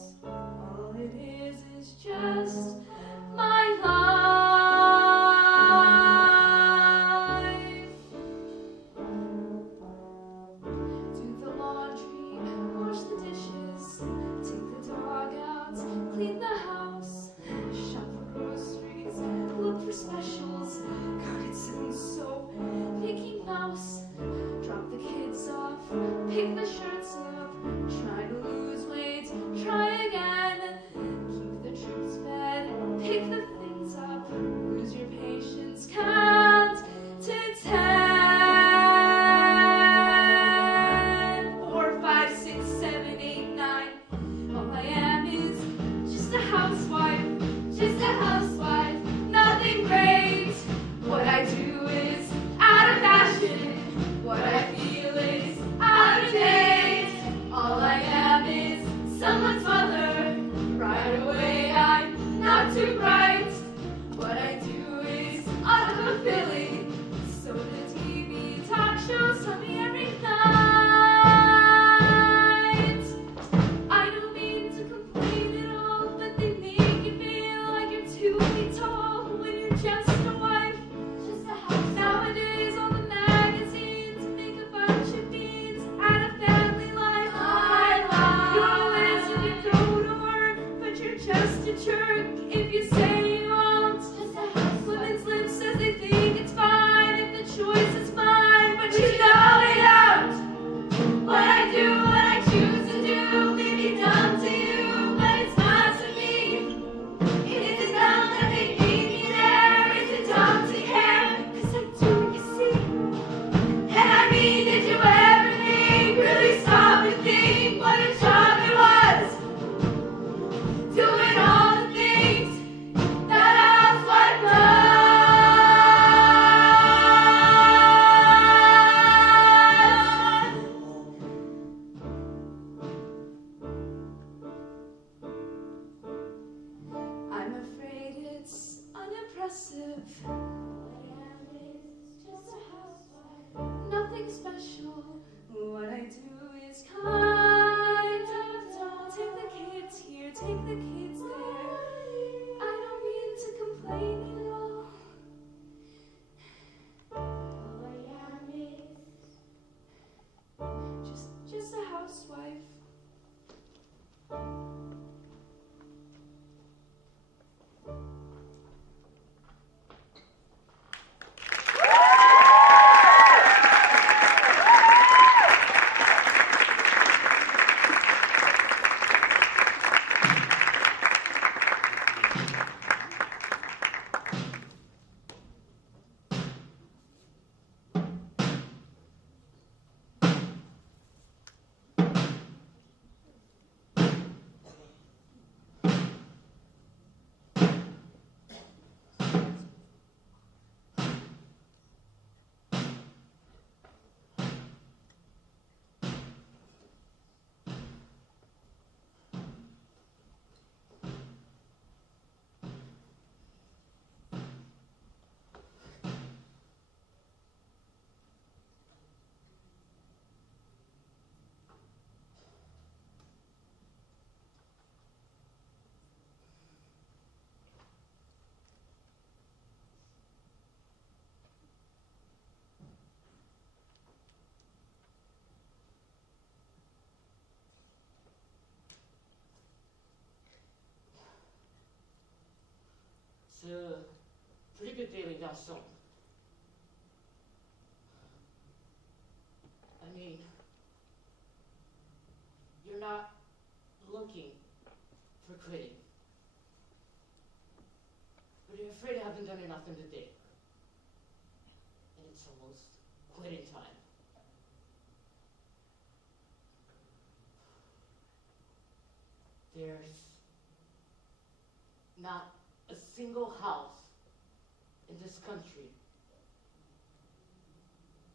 impressive. What I am is just a housewife. Nothing special. What I do is kind of dull. Take the kids here, take the kids there. I don't mean to complain at all. All I am is just a housewife. It's a pretty good daily garçon. I mean, you're not looking for quitting. But you're afraid I haven't done enough in the day. And it's almost quitting time. There's not a single house in this country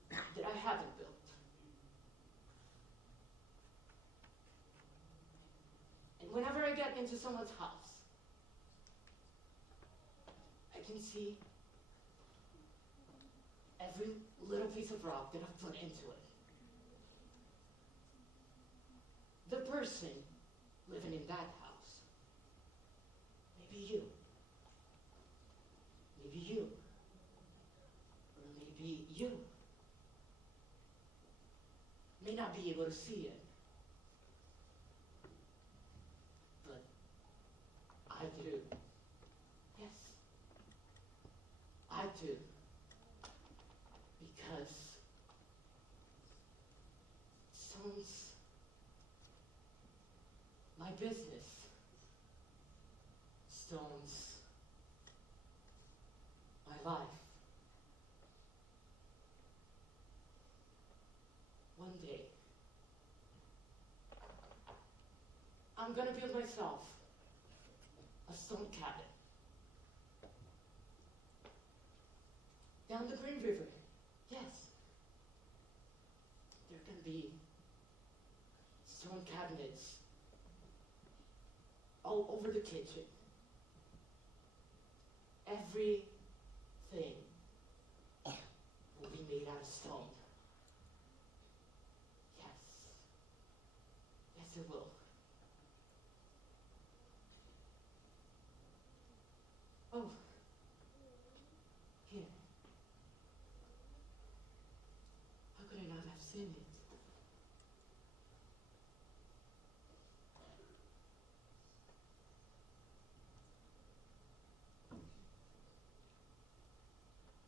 that I haven't built. And whenever I get into someone's house, I can see every little piece of rock that I've put into it. The person living in that house, maybe you. Maybe you. Or maybe you. May not be able to see it. But I do. Yes. I do. Because stone's my business. Stone's my life. One day, I'm gonna build myself a stone cabin down the Green River. Yes, there can be stone cabinets all over the kitchen. Everything will be made out of stone. Yes. Yes, it will. Oh. Here. How could I not have seen it?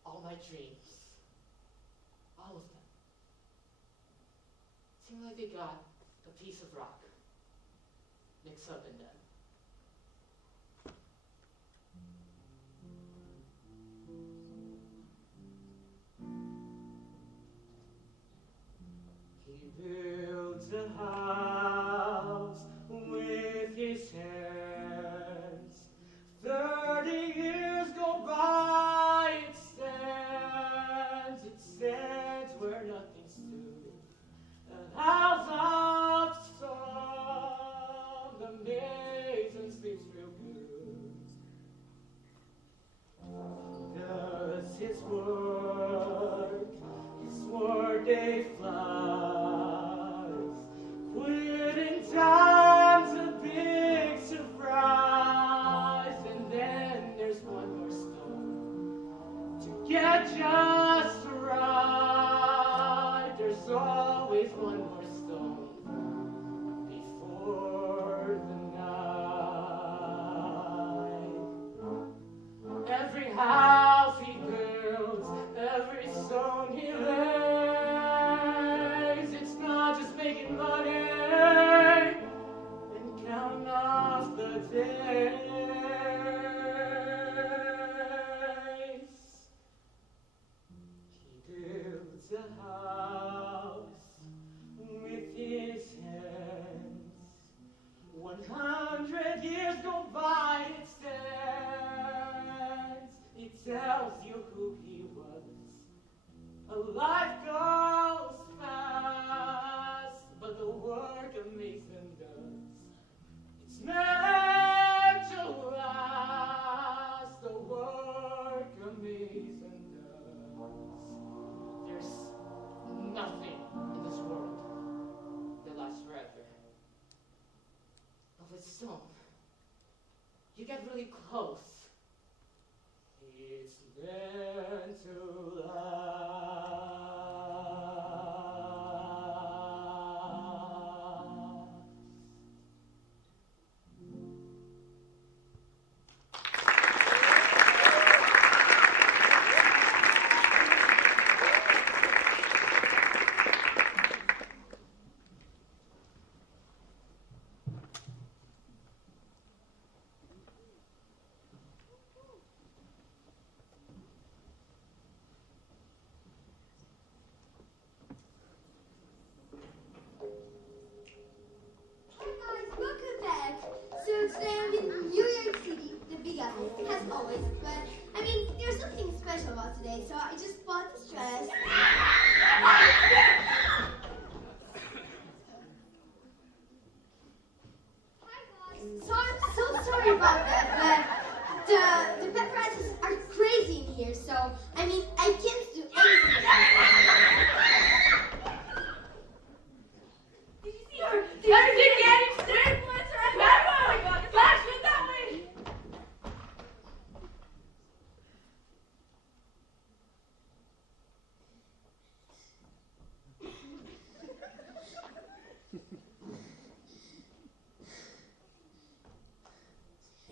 All my dreams, all of them, seem like they got a piece of rock mixed up in them. He builds a house with his hands. 30 years go by, it stands where nothing stood. A house of stone, the get just right. There's always one more stone before the night. Every house he builds, every stone he lays, it's not just making money and counting off the days. He builds a house with his hands. 100 years go by, it stands. It tells you who he was. A life goes fast, but the work a mason does, it's meant to last. The work a mason does. There's nothing in this world that lasts forever. But with stone, you get really close. It's meant to last. Hey guys, welcome back. So today I'm in New York City, the Big Apple, as always. But I mean, there's something special about today, so I just bought this dress. Hi guys. So I'm so sorry about that, but the paparazzis are crazy in here. So I mean, I can't do anything. Did you see her? Did you get him straight? Let's run back. Oh my god, Flash, look that way.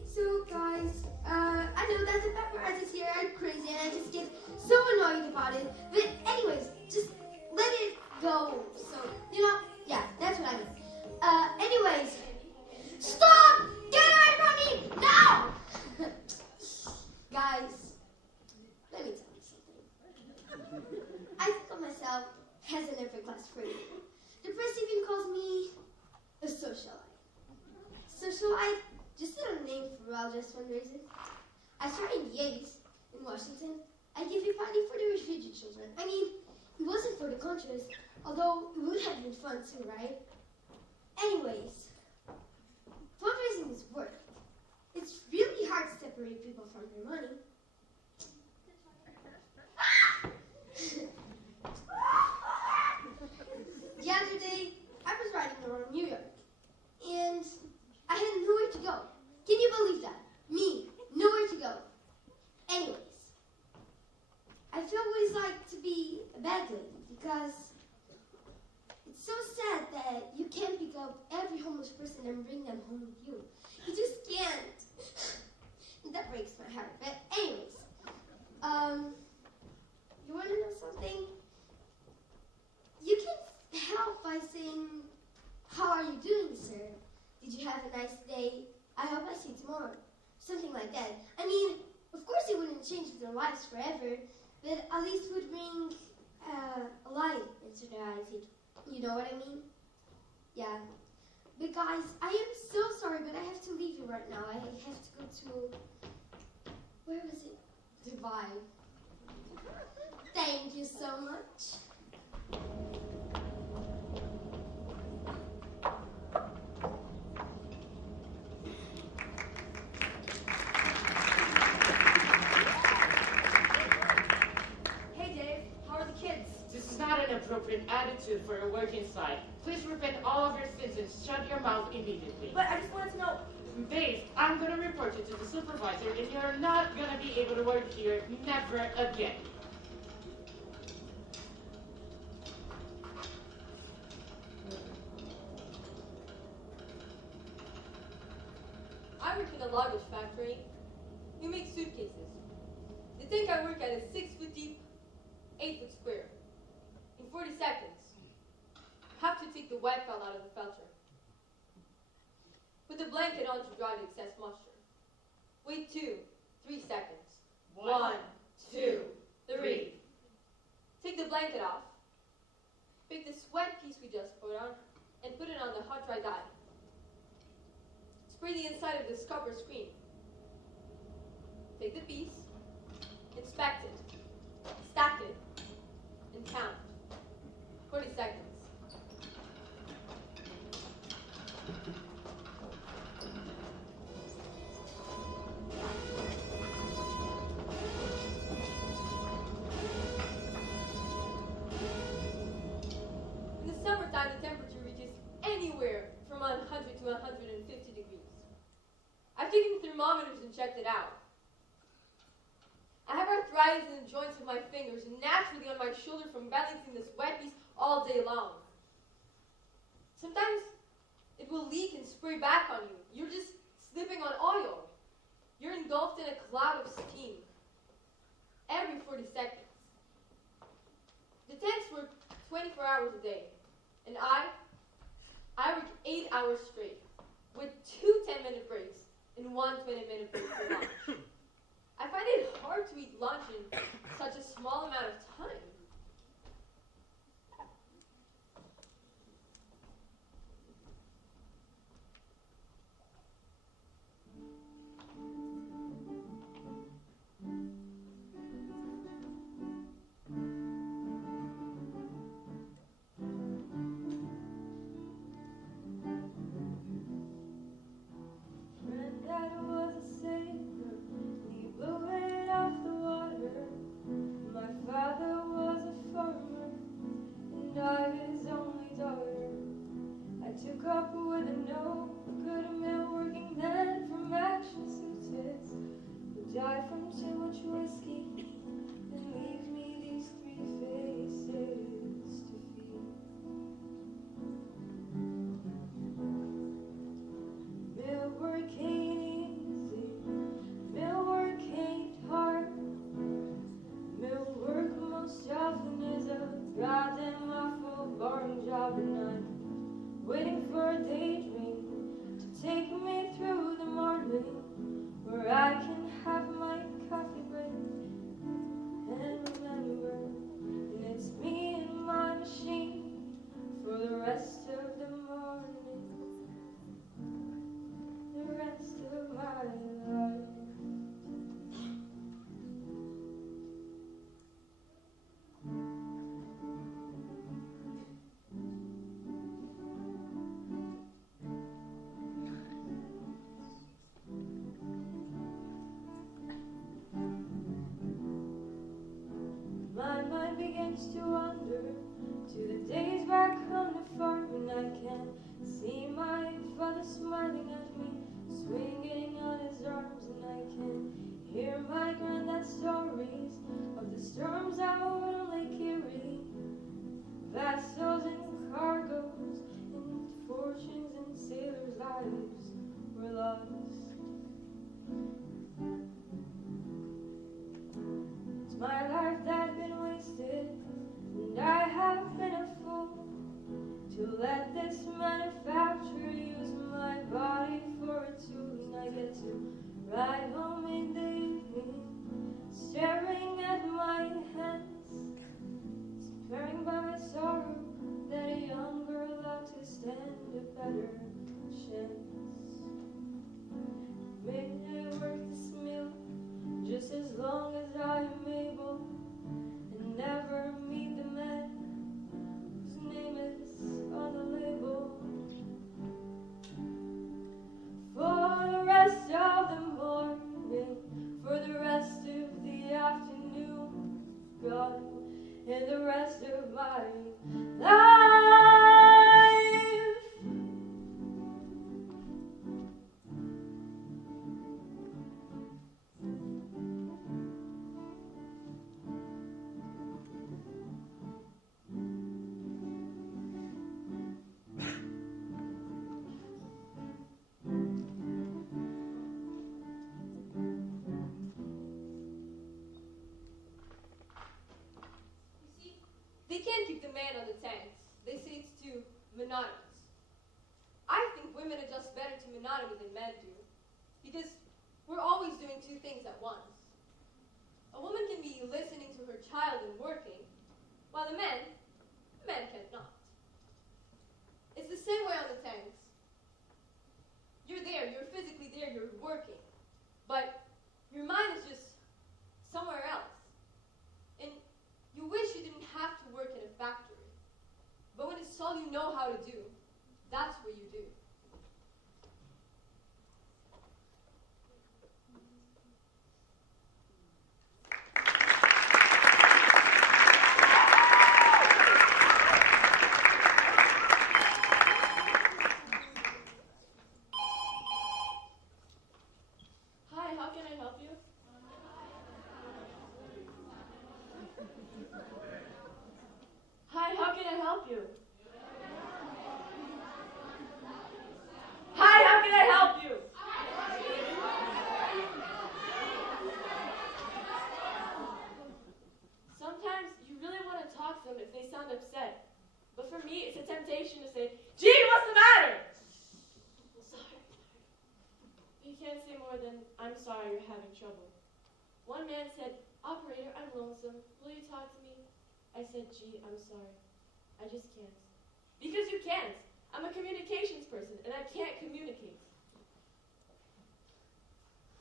So guys, I know that the paparazzis here are crazy and I just get so annoyed about it. But anyways, just let it go. So, you know, yeah, that's what I mean. Anyways, stop! Get away from me! No! Guys, let me tell you something. I think of myself as an upper class freak. The press even calls me a socialite. Socialite? Just a name for all just fundraising. I started in the 80s in Washington. I gave a party for the refugee children. I mean, it wasn't for the Contras, although it would have been fun too, right? Anyways, fundraising is work. It's really hard to separate people from their money. The other day, I was riding around New York, and I had nowhere to go. Can you believe that? Me, nowhere to go. Anyways, I feel what it's like to be a bag lady because it's so sad that you can't pick up every homeless person and bring them home with you. You just can't. And that breaks my heart. But anyways, you want to know something? You can help by saying, "How are you doing, sir? Did you have a nice day? I hope I see you tomorrow." Something like that. I mean, of course it wouldn't change their lives forever, but at least would bring a light into their eyes. You know what I mean? Yeah. But guys, I am so sorry, but I have to leave you right now. I have to go to, where was it? Dubai. Thank you so much. Appropriate attitude for your work inside. Please repent all of your sins and shut your mouth immediately. But I just wanted to know, Babe, I'm gonna report you to the supervisor and you're not gonna be able to work here never again. I work in a luggage factory. We make suitcases. They think I work at a 6 foot deep, 8 foot square. In 40 seconds, I have to take the wet felt out of the felter. Put the blanket on to dry the excess moisture. Wait 2, 3 seconds. 1, 2, 3. Take the blanket off. Pick the sweat piece we just put on and put it on the hot dry dye. Spray the inside of this copper screen. Take the piece, inspect it, stack it, and count. 40 seconds. In the summertime, the temperature reaches anywhere from 100 to 150 degrees. I've taken thermometers and checked it out. I have arthritis in the joints of my fingers and naturally on my shoulder from balancing this wet piece all day long. Sometimes it will leak and spray back on you. You're just slipping on oil. You're engulfed in a cloud of steam. Every 40 seconds. The tents work 24 hours a day. And I work 8 hours straight with 2 10-minute breaks and 1 20-minute break for lunch. I find it hard to eat lunch in such a small amount of time. Took up with a no good mill working man from action suited, who died from too much whiskey and leave me these 3 faces to feed. Mill work ain't easy, mill work ain't hard. Mill work most often is a goddamn awful boring job, and I'm waiting for a daydream to take me through the morning, where I can have my coffee break and remember, and it's me and my machine for the rest of the morning, the rest of my life. My mind begins to wander to the days back on the farm, and I can see my father smiling at me, swinging on his arms, and I can hear my granddad's stories of the storms out on Lake Erie, vessels and cargoes, and fortunes and sailors' lives were lost. It's my life that's been wasted, and I have been a fool to let this manufacturer use my body for a tool. And I get to ride home in the evening, staring at my hands, swearing by my sorrow that a young girl ought to stand a better chance. May I work this mill just as long as I am able, and never meet the man whose name is on the label. For the rest of the morning, for the rest of the afternoon, God, and the rest of my life. monotonous. I think women adjust better to monotony than men do, because we're always doing two things at once. A woman can be listening to her child and working, while the men cannot. It's the same way on the tanks. You're there, you're physically there, you're working, but your mind is just somewhere else. And you wish you didn't have to work in a factory, but when it's all you know how to do, that's what you do. Hi, how can I help you? Hi, how can I help you? Hi, how can I help you? Sometimes you really want to talk to them if they sound upset. But for me, it's a temptation to say, "Gee, what's the matter?" Sorry. You can't say more than, "I'm sorry you're having trouble." One man said, "Operator, I'm lonesome. Will you talk to me?" I said, "Gee, I'm sorry. I just can't." Because you can't. I'm a communications person, and I can't communicate.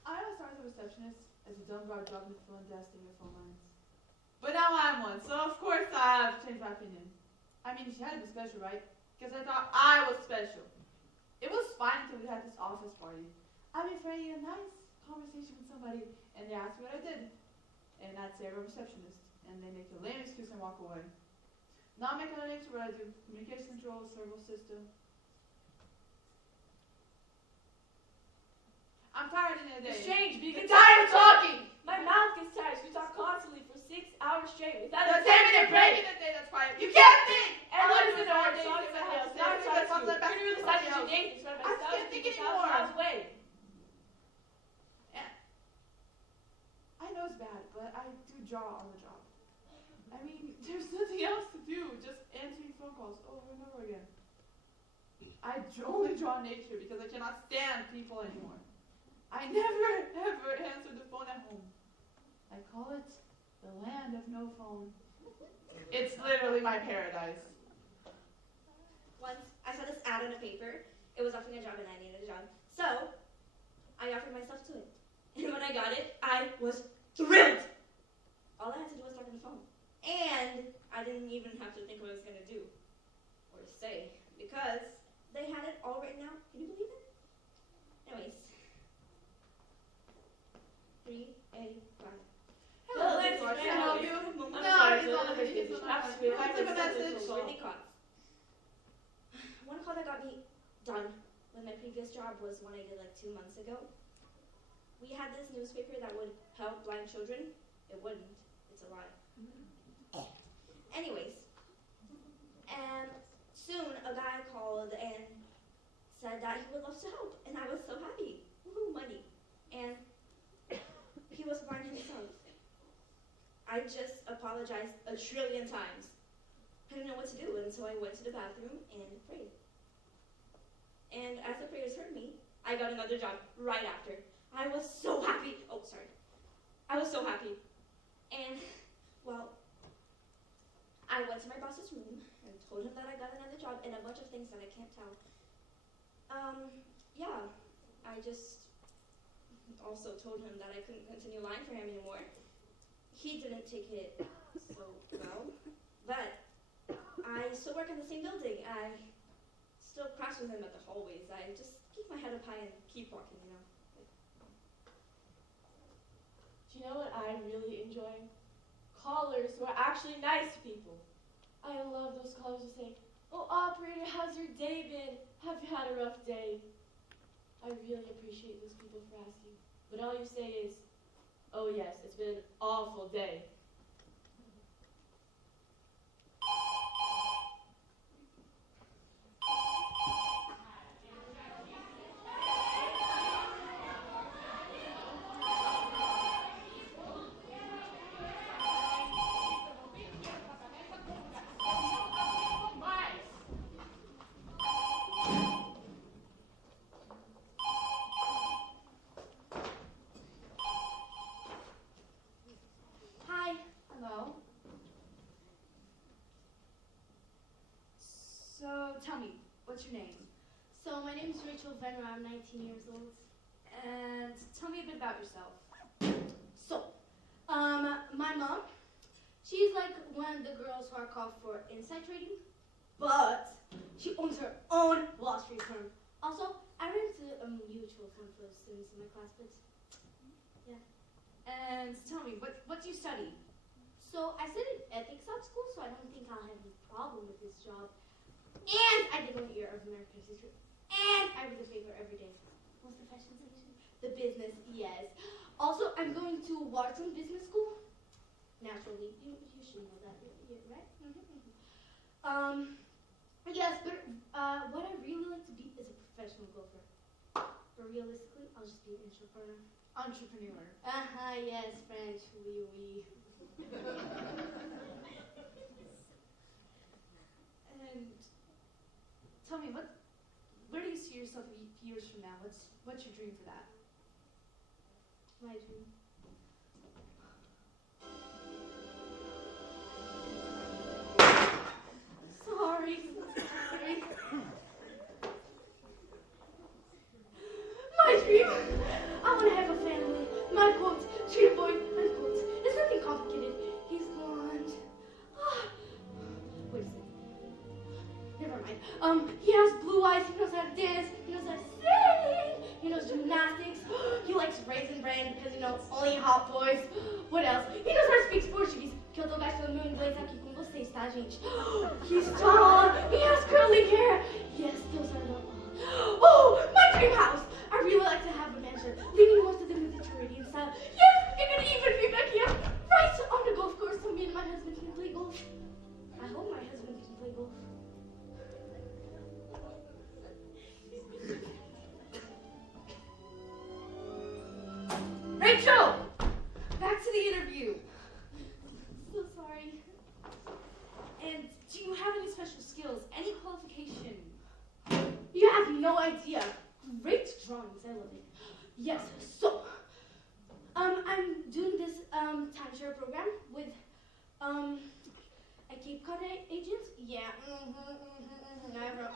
I was started as a receptionist as a dumb broad jobbing the phone desk and your phone lines. But now I'm one, so of course I have changed my opinion. I mean, she had to be special, right? Because I thought I was special. It was fine until we had this office party. I'd be afraid a nice conversation with somebody, and they asked me what I did. And I'd say I'm a receptionist, and they make a lame excuse and walk away. Now I'm making an answer what I do. Communication control, servo system. I'm tired in the day. It's strange, but you Get get tired of talking! My mouth gets tired. You talk constantly for 6 hours straight without The a 10-minute break in the day, that's quiet. You can't think! Everyone's in All I order, do is talking sit about down, else. Now I sit talk down, to you. sit down, You're really somebody starting to else. Nathan in front of I myself. can't think because anymore. I was away. I know it's bad, but I do draw on the job. I mean, there's nothing else to do, just answering phone calls over and over again. I only draw nature because I cannot stand people anymore. I never, ever answer the phone at home. I call it the land of no phone. It's literally my paradise. Once I saw this ad in a paper. It was offering a job and I needed a job. So I offered myself to it. And when I got it, I was thrilled. All I had to do was talk on the phone. And I didn't even have to think what I was going to do or say because they had it all written out. Can you believe it? Anyways. 3A5. Hello, ladies, may I help you? I'm No, sorry, he's it's on on the the video. video. Perhaps We we have to message. Really caught. One call that got me done with my previous job was one I did like 2 months ago. We had this newspaper that would help blind children. It wouldn't. It's a lie. Anyways, and soon a guy called and said that he would love to help, and I was so happy. Woohoo, money. And he was blind himself. I just apologized a trillion times. I didn't know what to do, and so I went to the bathroom and prayed. And as the prayers heard me, I got another job right after. I was so happy. Oh, sorry. I was so happy. And, well, I went to my boss's room and told him that I got another job and a bunch of things that I can't tell. Yeah, I just also told him that I couldn't continue lying for him anymore. He didn't take it so well, but I still work in the same building. I still cross with him at the hallways. I just keep my head up high and keep walking, you know. Do you know what I really enjoy? Callers who are actually nice people. I love those callers who say, "Oh, operator, how's your day been? Have you had a rough day?" I really appreciate those people for asking. But all you say is, "Oh yes, it's been an awful day." tell me, what's your name? So my name is Rachel Venner. I'm 19 years old. And tell me a bit about yourself. So, my mom, she's like one of the girls who are called for inside trading, but she owns her own Wall Street firm. Also, I ran into a mutual fund for the students in my class, but yeah. And tell me, what do you study? So I studied ethics at school, so I don't think I'll have any problem with this job. And I did 1 year of American history. And I read the paper every day. What's the fashion section? The business, yes. Also, I'm going to Wharton Business School. Naturally, you should know that, right? Yes, but what I really like to be is a professional golfer. But realistically, I'll just be an entrepreneur. Entrepreneur. Yes, French, oui, oui. And tell me, where do you see yourself a few years from now? What's your dream for that? My dream. Sorry. My dream? I want to have a family. My quote, sweet boy, unquote. It's nothing complicated. He's blonde. Wait a second. Never mind. He has blue eyes. He knows how to dance. He knows how to sing. He knows gymnastics. He likes raisin bran because, only hot boys. What else? He knows how to speak Portuguese. Que eu tô gastando meu inglês aqui com vocês, tá, gente? He's tall. He has curly hair. Yes, those are the... Oh, my dream house. I really like to have a mansion, leaning more to the Mediterranean style. Yes, it could even be back here, right on the golf course, so me and my husband can play golf. I hope my husband can play golf. Rachel! Back to the interview. So sorry. And do you have any special skills? Any qualification? You have no idea. Great drawings, I love it. Yes, so, I'm doing this timeshare program with a Cape Cod agent. Yeah,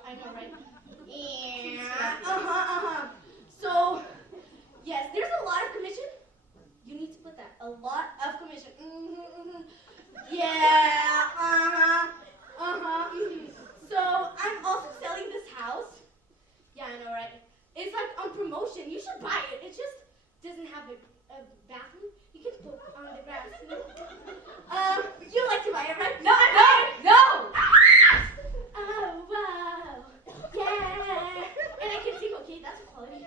I know, right? Yeah, So, yes, there's a lot of commission. You need to put that. A lot of commission. Yeah, So, I'm also selling this house. Yeah, I know, right? It's like on promotion. You should buy it. It just doesn't have a bathroom. You can put on the grass. You like to buy it, right? No! Oh, wow. Yeah. And I can sing, okay? That's quality.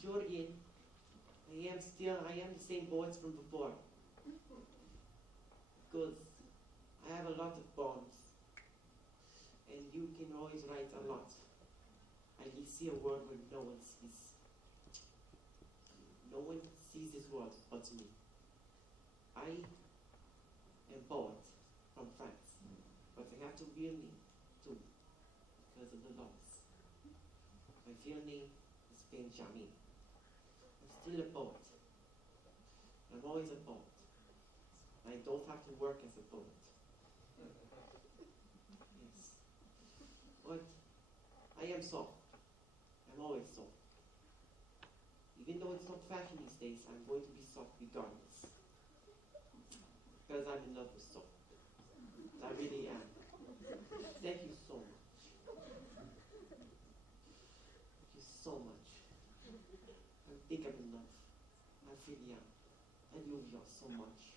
Jorgen, I am the same boys from before. Because I have a lot of poems. And you can always write a lot. I can see a world where no one sees. No one sees this world but me. I am poet from France. But I have to real name too. Because of the laws. My real name is Benjamin. I'm still a poet. I'm always a poet. I don't have to work as a poet. Yes. But I am soft. I'm always soft. Even though it's not fashion these days, I'm going to be soft regardless. Because I'm in love with soft. I really am. Thank you so much. Thank you so much. I think I'm in love. I really am. I love you all so much.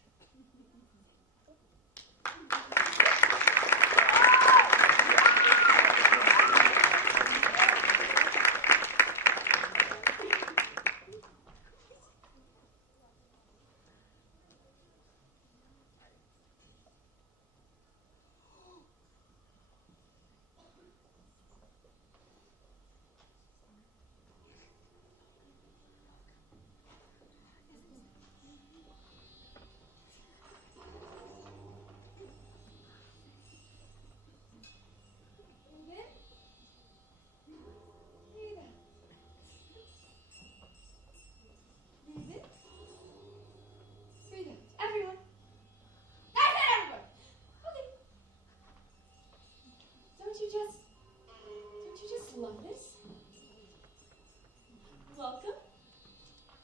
you just love this? Welcome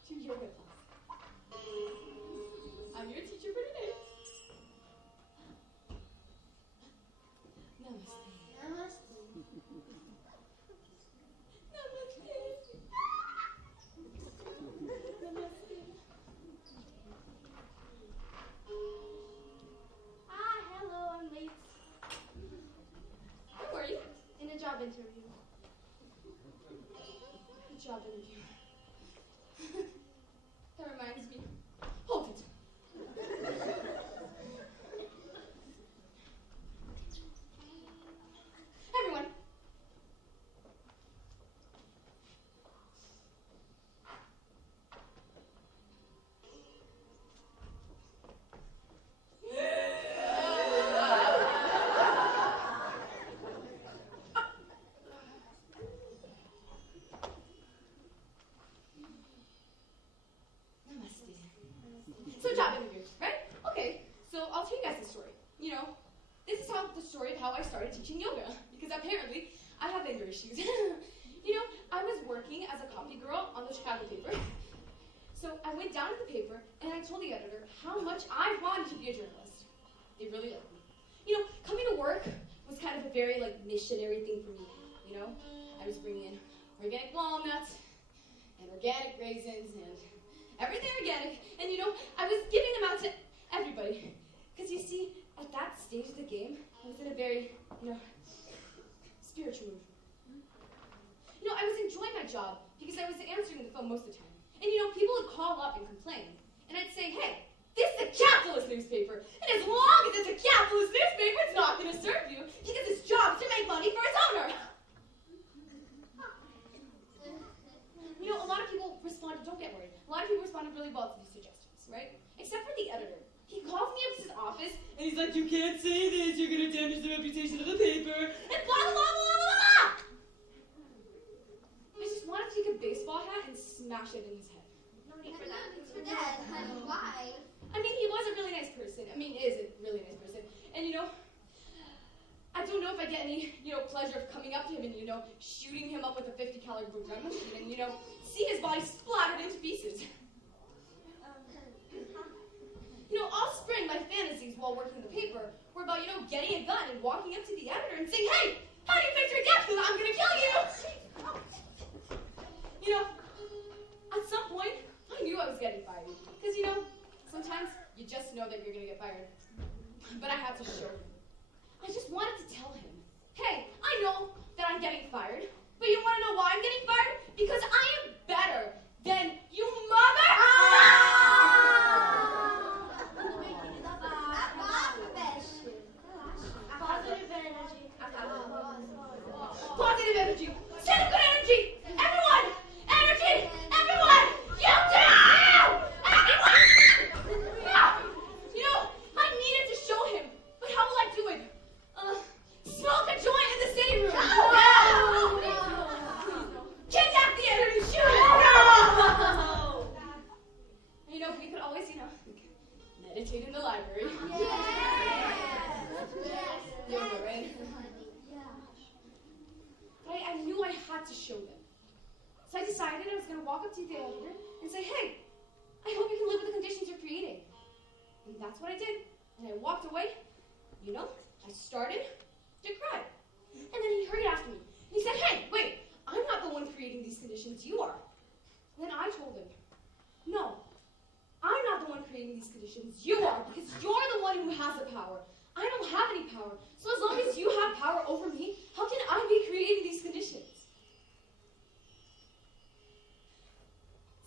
to yoga class. I'm your teacher for today. Namaste. Namaste. Ah, hello, I'm late. Where were you? In a job interview. A job interview. That reminds me. Hold it. Everyone. So job interview, right? Okay, so I'll tell you guys the story. You know, this is the story of how I started teaching yoga, because apparently I have anger issues. You know, I was working as a copy girl on the Chicago paper. So I went down to the paper and I told the editor how much I wanted to be a journalist. They really liked me. You know, coming to work was kind of a very missionary thing for me. You know, I was bringing in organic walnuts and organic raisins and everything organic, and you know, I was giving them out to everybody. Because you see, at that stage of the game, I was in a very, spiritual mood. You know, I was enjoying my job because I was answering the phone most of the time. And you know, people would call up and complain. And I'd say, hey, this is a capitalist newspaper. And as long as it's a capitalist newspaper, it's not going to serve you because its job is to make money for its owner. You know, a lot of people responded, don't get worried, a lot of people responded really well to these suggestions, right? Except for the editor. He calls me up to his office, and he's like, you can't say this, you're going to damage the reputation of the paper, and blah, blah, blah, blah, blah, blah! I just wanted to take a baseball hat and smash it in his head. No need for that. Why? I mean, he was a really nice person. I mean, is a really nice person. And, you know, I don't know if I get any, pleasure of coming up to him and, shooting him up with a 50 caliber gun machine and, see his body splattered into pieces. All spring my fantasies while working the paper were about, getting a gun and walking up to the editor and saying, hey, how do you fix your death? Because I'm going to kill you. At some point, I knew I was getting fired. Because, sometimes you just know that you're going to get fired. But I had to show him. I just wanted to tell him, hey, I know that I'm getting fired, but you want to know why I'm getting fired? Because I am better than you mother! Positive energy. Positive energy. Send good energy. Everyone. Energy. Everyone. You too. Everyone. I needed to show him. But how will I do it? Smoke a joint in the sitting room. No. Kidnap the enemy. Shoot him. No. We could always, meditate in the library. Yoga, right? But I knew I had to show them. So I decided I was going to walk up to the editor and say, hey, I hope you can live with the conditions you're creating. And that's what I did. And I walked away. I started to cry. And then he hurried after me. And he said, hey, wait, I'm not the one creating these conditions, you are. And then I told him, no, I'm not the one creating these conditions, you are, because you're the one who has the power. I don't have any power. So as long as you have power over me, how can I be creating these conditions?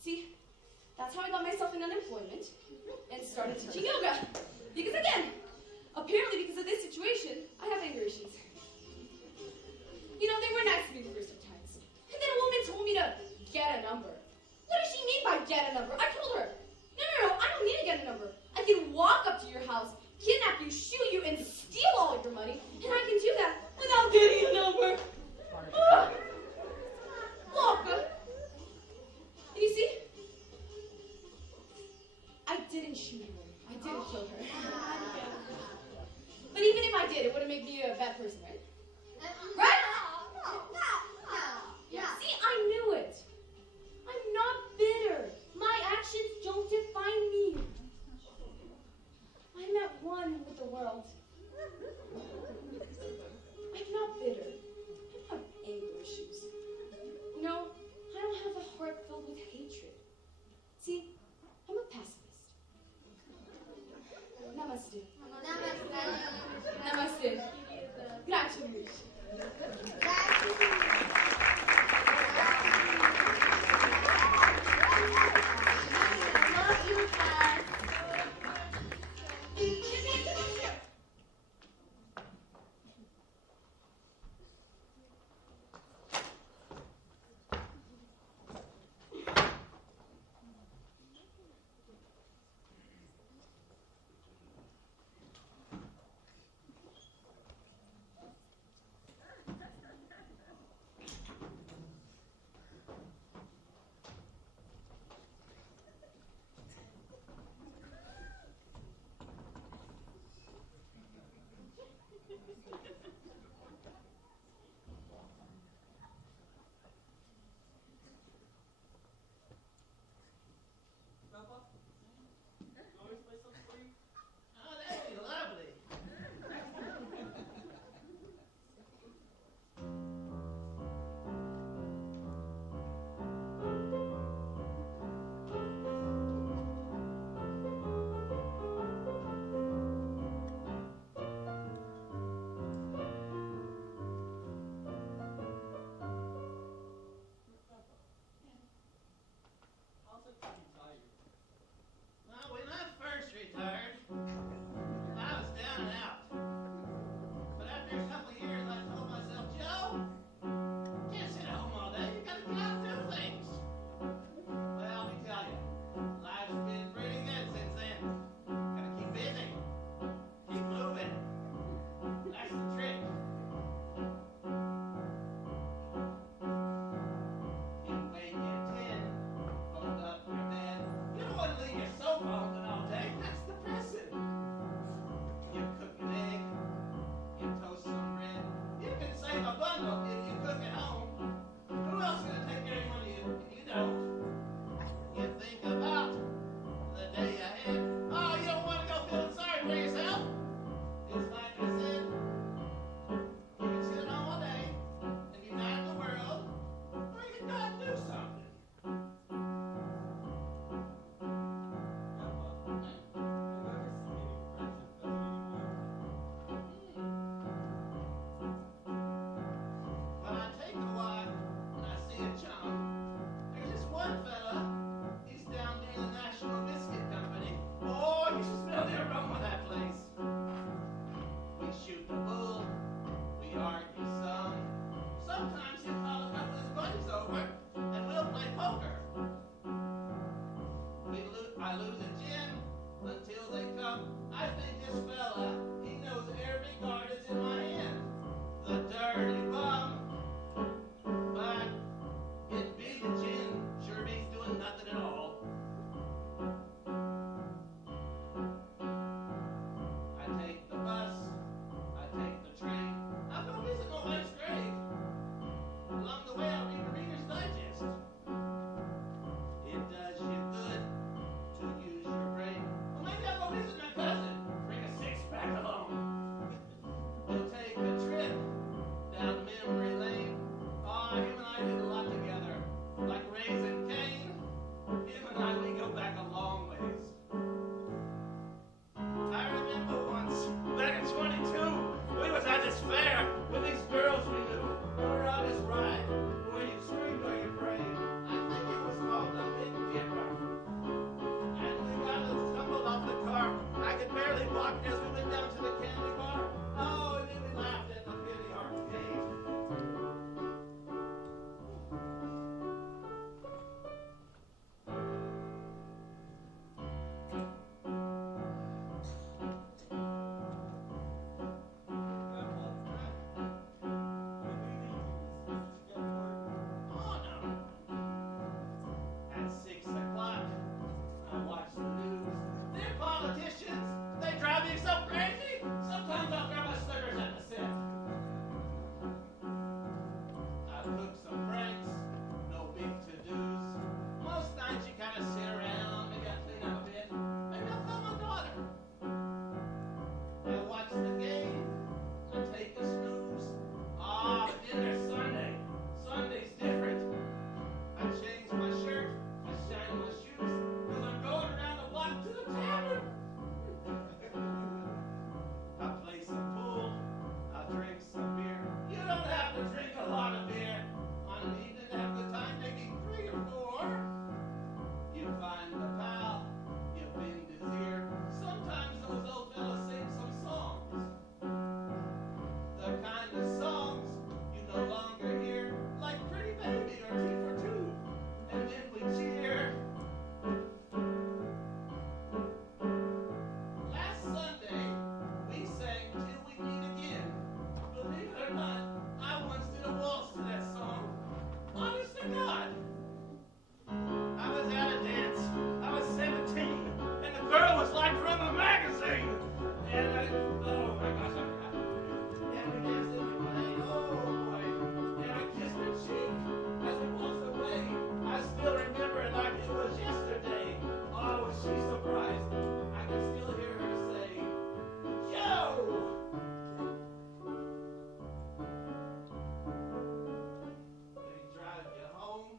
See, that's how I got myself in unemployment and started teaching yoga. Because again, apparently because of this situation, I have anger issues. They were nice to me the first few times. And then a woman told me to get a number. What does she mean by get a number? I told her, no, I don't need to get a number. I can walk up to your house, kidnap you, shoot you, and steal all of your money, and I can do that without getting a number. Look. And you see, I didn't shoot him. I didn't kill him. a chum. There's this one fella. He's down near the National Biscuit Company. Oh, you should smell the aroma of that place. We shoot the bull. We argue some. Sometimes he'll call a couple of his buddies over, and we'll play poker. I lose a gin until they come. I think this fella, he knows every card that's in my hand. The dirty bum. But it beat the gin. Sure beats doing nothing at all. I take the bus. I take the train. I'll go visit my wife's grave. Along the way, I'll read the Reader's Digest. It does you good to use your brain. Well, maybe I'll go visit my cousin. Bring a six-pack along. We'll take a trip down memory lane. Oh, him and I did a lot together. Like raising Cain. Him and I, we go back a long ways. I remember once, back in 22, we was at this fair with these girls we knew. We were on this ride where you screamed or you prayed. I think it was called the Big Dipper. And we got us tumbled off the car. I could barely walk as we went down to the candy bar. Oh, and then we laughed at the penny arcade. Oh, no. At 6 o'clock, I watch the news. They're politicians. They drive me so crazy. Sometimes I'll grab my slippers at the sip. I cook some franks. No big to-dos. Most nights you kind of sit around. Maybe I'll clean up a bit. Maybe I'll call my daughter. I watch the game. I take a snooze. Ah, but then there's Sunday. Sunday's different. I change my shirt, I shine my shoes, because I'm going around the block to the tavern. I play some pool, I drink some beer. You don't have to drink a lot of beer. On an evening to have a good time, maybe 3 or 4. You find a pal, you bend his ear. Sometimes those old fellas sing some songs. The kind of songs you no longer hear, like Pretty Baby or Tea for Two. And then we cheer. Last Sunday, we sang Till We Meet Again. Believe it or not, I once did a waltz to that song. Honest to God. I was at a dance. I was 17, and the girl was like from a magazine. And oh my gosh, I forgot. And we danced and we played, oh boy. And I kissed her cheek as we waltzed away. I still remember it like it was yesterday. Oh, was she surprised? I can still hear her say, Joe! They drive you home.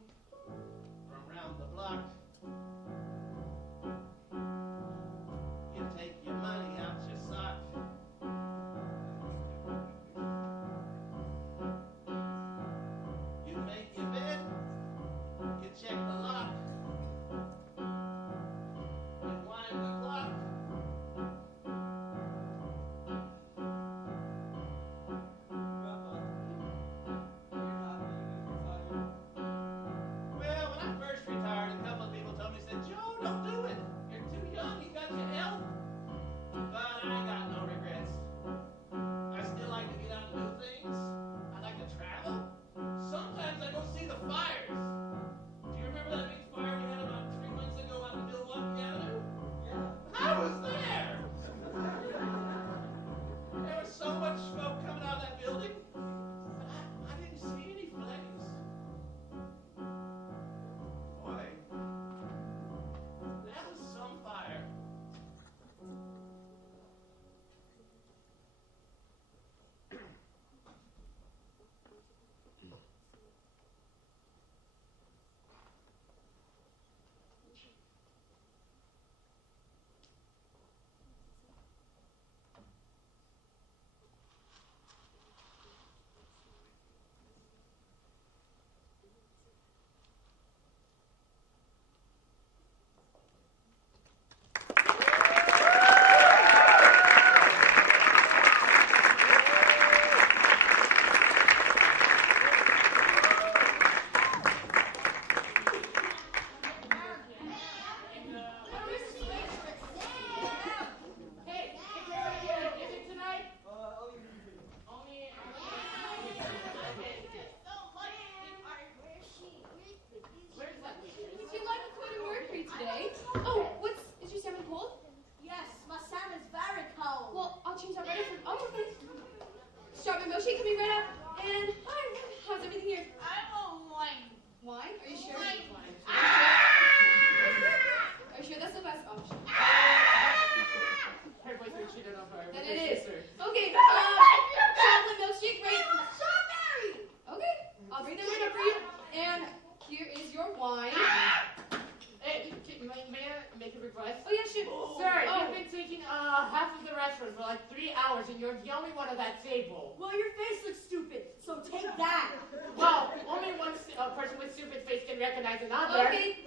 3 hours and you're the only one at that table. Well, your face looks stupid, so take that. Well, only one person with stupid face can recognize another. Okay.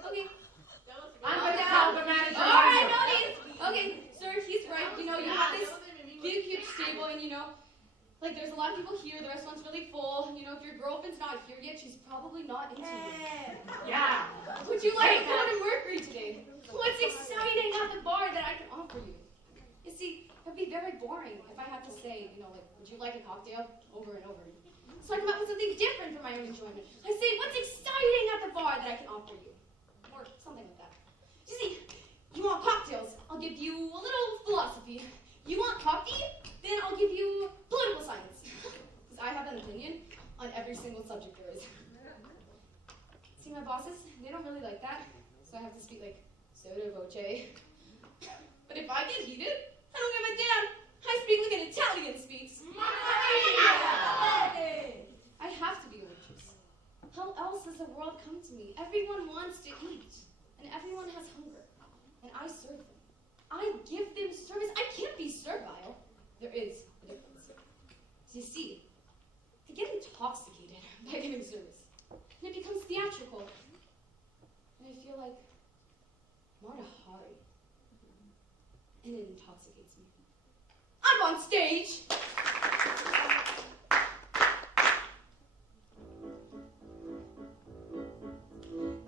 I'm going to tell the manager. All right, no need. Okay, sir, he's right. You know, you have this big, huge table, and you know, like there's a lot of people here. The restaurant's really full. You know, if your girlfriend's not here yet, she's probably not into you. Yeah. Would you like to go to Mercury today? What's exciting at the bar that I can offer you? You see, it'd be very boring if I had to say, you know, like, would you like a cocktail over and over? So I come up with something different for my own enjoyment. I say, what's exciting at the bar that I can offer you? Or something like that. You see, you want cocktails, I'll give you a little philosophy. You want coffee? Then I'll give you political science. Because I have an opinion on every single subject there is. See, my bosses, they don't really like that. So I have to speak like, sotto voce. But if I get heated, I don't give a damn. I speak like an Italian speaks. I have to be a waitress. How else does the world come to me? Everyone wants to eat, and everyone has hunger, and I serve them. I give them service. I can't be servile. There is a difference. So you see, I get intoxicated by giving service, and it becomes theatrical, and I feel like I'm on a high, and it intoxicates me. I'm on stage!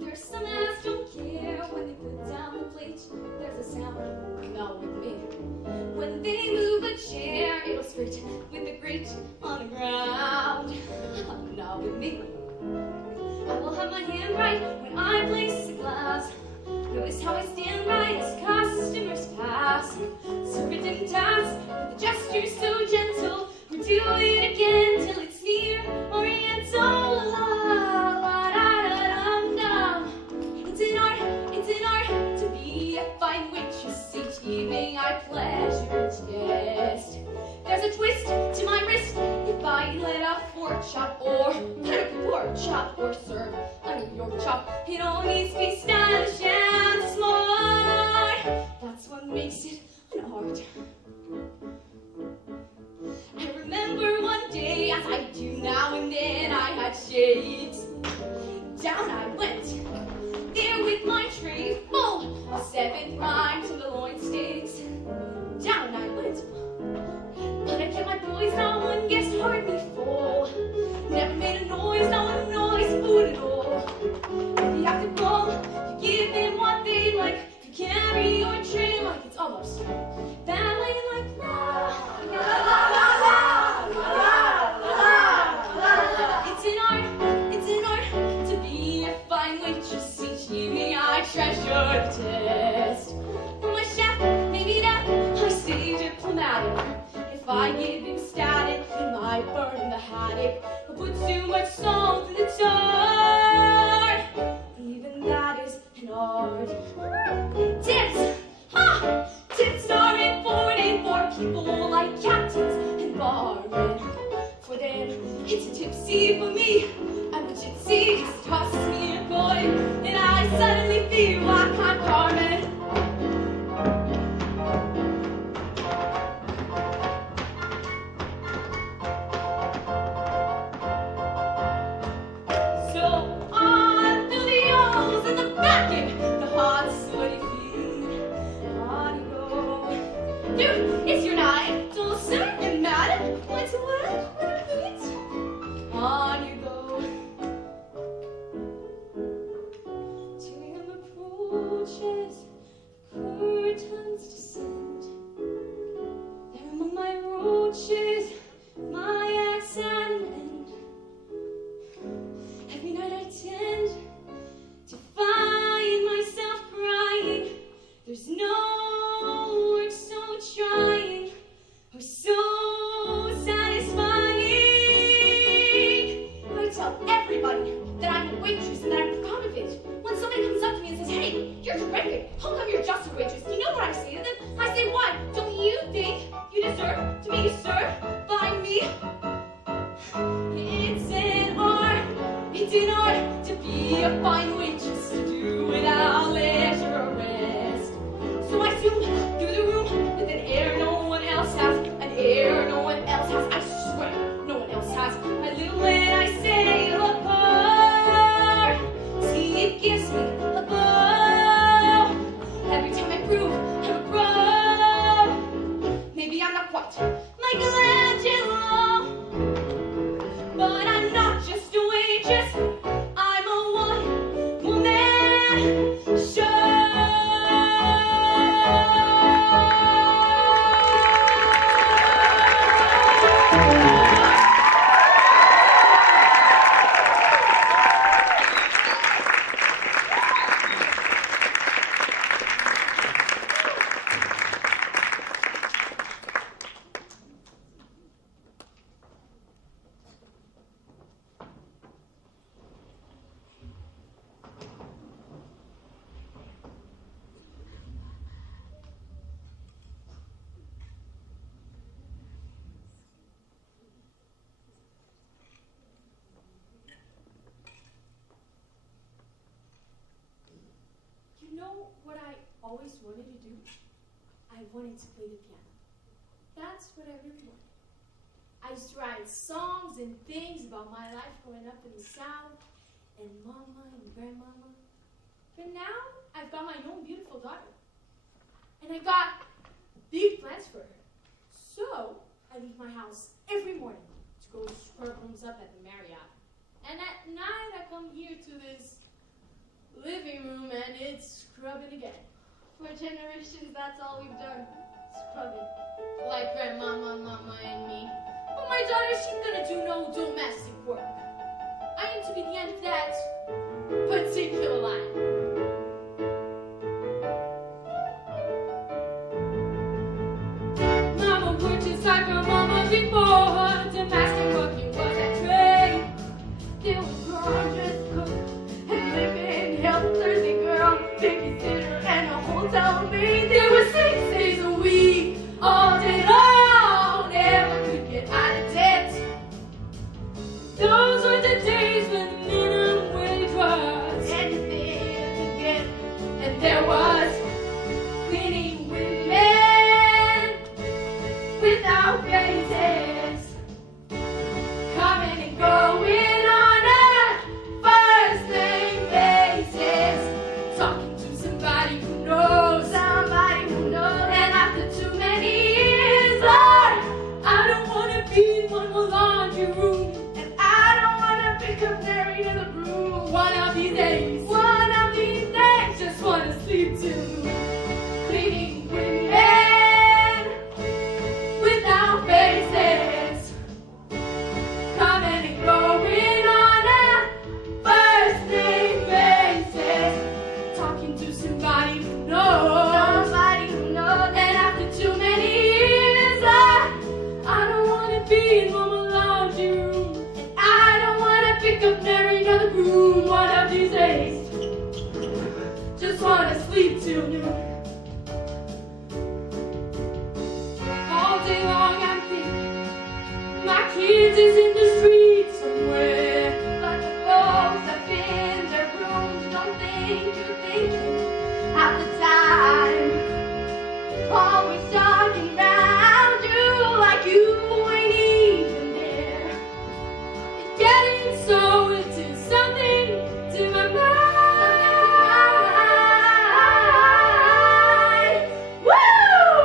There's some ass don't care when they put down the plate. There's a sound, not with me. When they move a chair, it'll scrape with the grate on the ground. Not with me. I will have my hand right when I place a glass. Notice how I stand right as customers pass. Serve it in task with a gesture so gentle. We do it again till it's near Oriental. La la da da dum dum. It's an art to be a fine waitress. Each evening I pleasure test. There's a twist to my wrist if I let a fork chop or let a pork chop or serve a New York chop. It all needs to be stylish and smart. That's what makes it an art. I remember one day, as I do now and then, I had shades. Down I went, there with my tray full of 7 prime tenderloin steaks. Down I went, but I kept my poise, not one guest heard me fall. Never made a noise, not a noise, food at all. If you have to call, you give them what they like. You carry your tray like it's almost ballet like la la la la la la la. It's an art to be a fine waitress. Each evening I treasure the test. For my chef, maybe that I stay diplomatic. If I give him static, he might burn the haddock. Or put too much salt in the tart. Even that is an art. Tips! Ha! Tips are important for people like captains and barmen. For them, it's a tipsy for me. I'm a gypsy, just tosses me a coin, and I suddenly feel like I'm Carmen. So on through the O's and the back in the hot, sweaty feet. On you go. Dude, it's your night. Don't sir and madam. What's what? Feet. On you go. Till him approaches, the curtains descend. There among my roaches, my axe and end. Every night I tend to find myself crying. There's no word so trying or so satisfying. I tell everybody that I'm a waitress and that I'm proud of it. When somebody comes up to me and says, hey, you're terrific, how come you're just a waitress? You know what I say to them? I say, what? Don't you think you deserve to be served by me? It's an art to be a fine waitress, to do without leisure or rest. So I zoom through the room with an air no one else has, an air always wanted to do? I wanted to play the piano. That's what I really wanted. I used to write songs and things about my life growing up in the South, and Mama and Grandmama. But now, I've got my own beautiful daughter. And I got big plans for her. So, I leave my house every morning to go scrub rooms up at the Marriott. And at night, I come here to this living room and it's scrubbing again. For generations, that's all we've done. Scrubbing. Like Grandmama, Mama, and me. But my daughter, she's gonna do no domestic work. I aim to be the end of that particular line. Mama worked inside Grandmama before. Domestic working was a trade. There was gorgeous cook and living help Thursday girl, babysitter, and a hotel maid. There were 6 days a week, all day long. Never could get out of debt. Those were the days when the minimum wage was anything you could get. And there was cleaning women without faces, coming and going on a first name basis, talking to somebody who knows, and after too many years, Lord, I don't want to be in one more laundry room, and I don't want to pick up Mary in the room. One of these days, just want to sleep till noon, cleaning women without faces, coming and going on a first name basis, talking to somebody who knows, and after too many years, I don't want to be in one laundry room, and I don't want to pick up Mary another room. One of these days, just want to sleep till noon. All day long I'm thinking my kids is in the street somewhere, but the folks up in their rooms don't think you're thinking at the time, always talking around you like you ain't even there. It's getting so into something to my mind. Woo!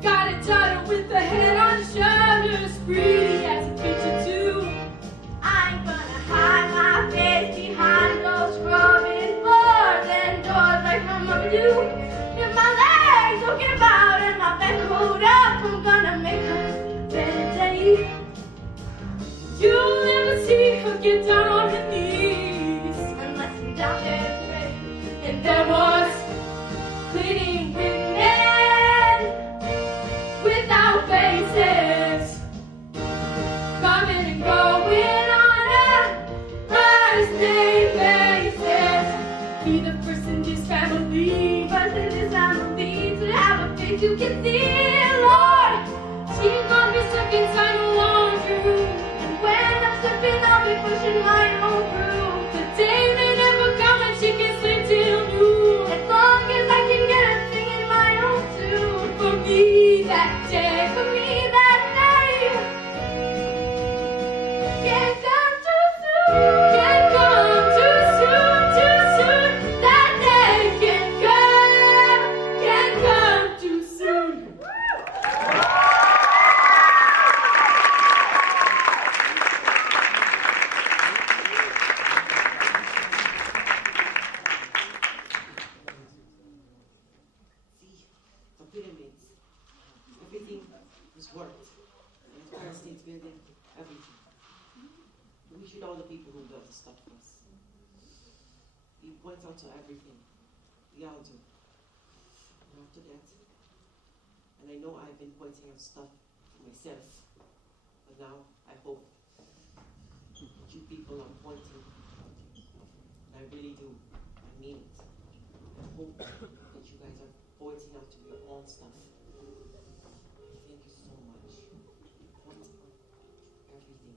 Got a daughter with a head on her shoulders, pretty as a picture too. I ain't gonna hide my face behind those scrubbing floors and doors like my mama do. If my legs don't give out and my back hold up, I'm gonna make her better day. You'll never see her get down on her knees unless I'm down there to pray. And there was cleaning women without faces, coming and going on a first name basis. Be the first in this family, to have a face you can see, Lord. She's gonna be stuck inside a laundry room, and when I'm stepping, I'll be pushing my own through. The day may never come when she can sleep till noon, as long as I can get her singing my own tune. For me that day, can't come too soon, can't come too soon. That day can't come too soon. See, the pyramids, everything was worked. The Empire State Building, everything. We should all the people who built the stuff for us. We point out to everything. We all do. And after that, and I know I've been pointing out stuff for myself, but now I hope that you people are pointing, and I really do, I mean it. I hope that you guys are pointing out to your own stuff. Thank you so much. Point out everything.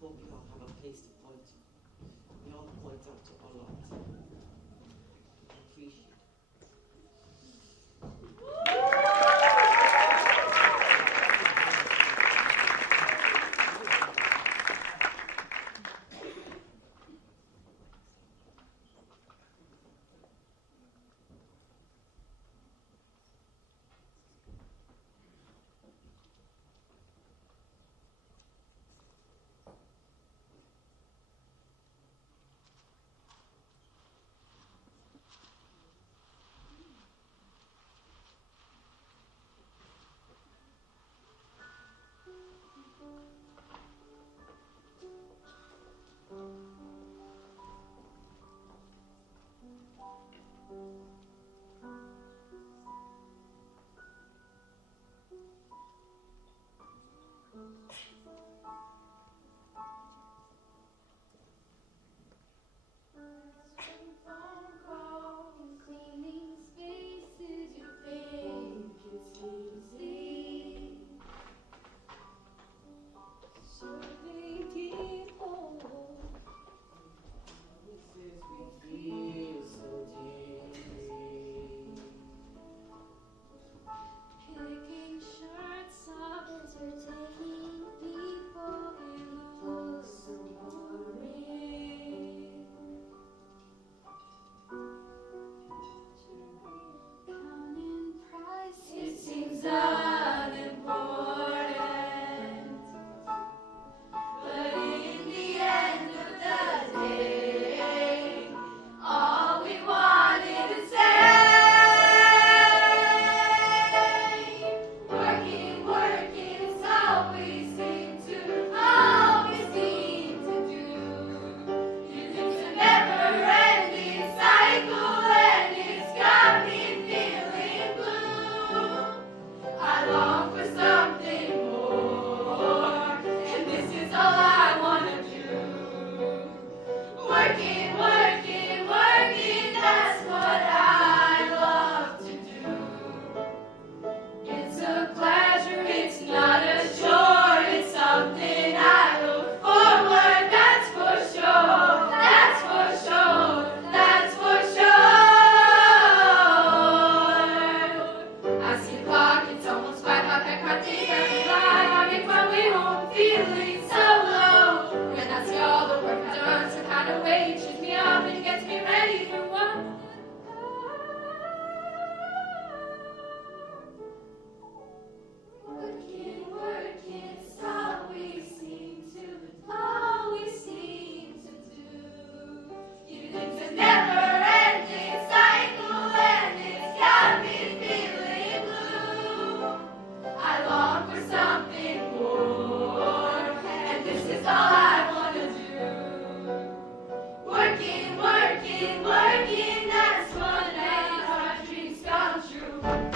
Hope you all have a place to point to. We all point out to a lot. working, that's what makes our dreams come true.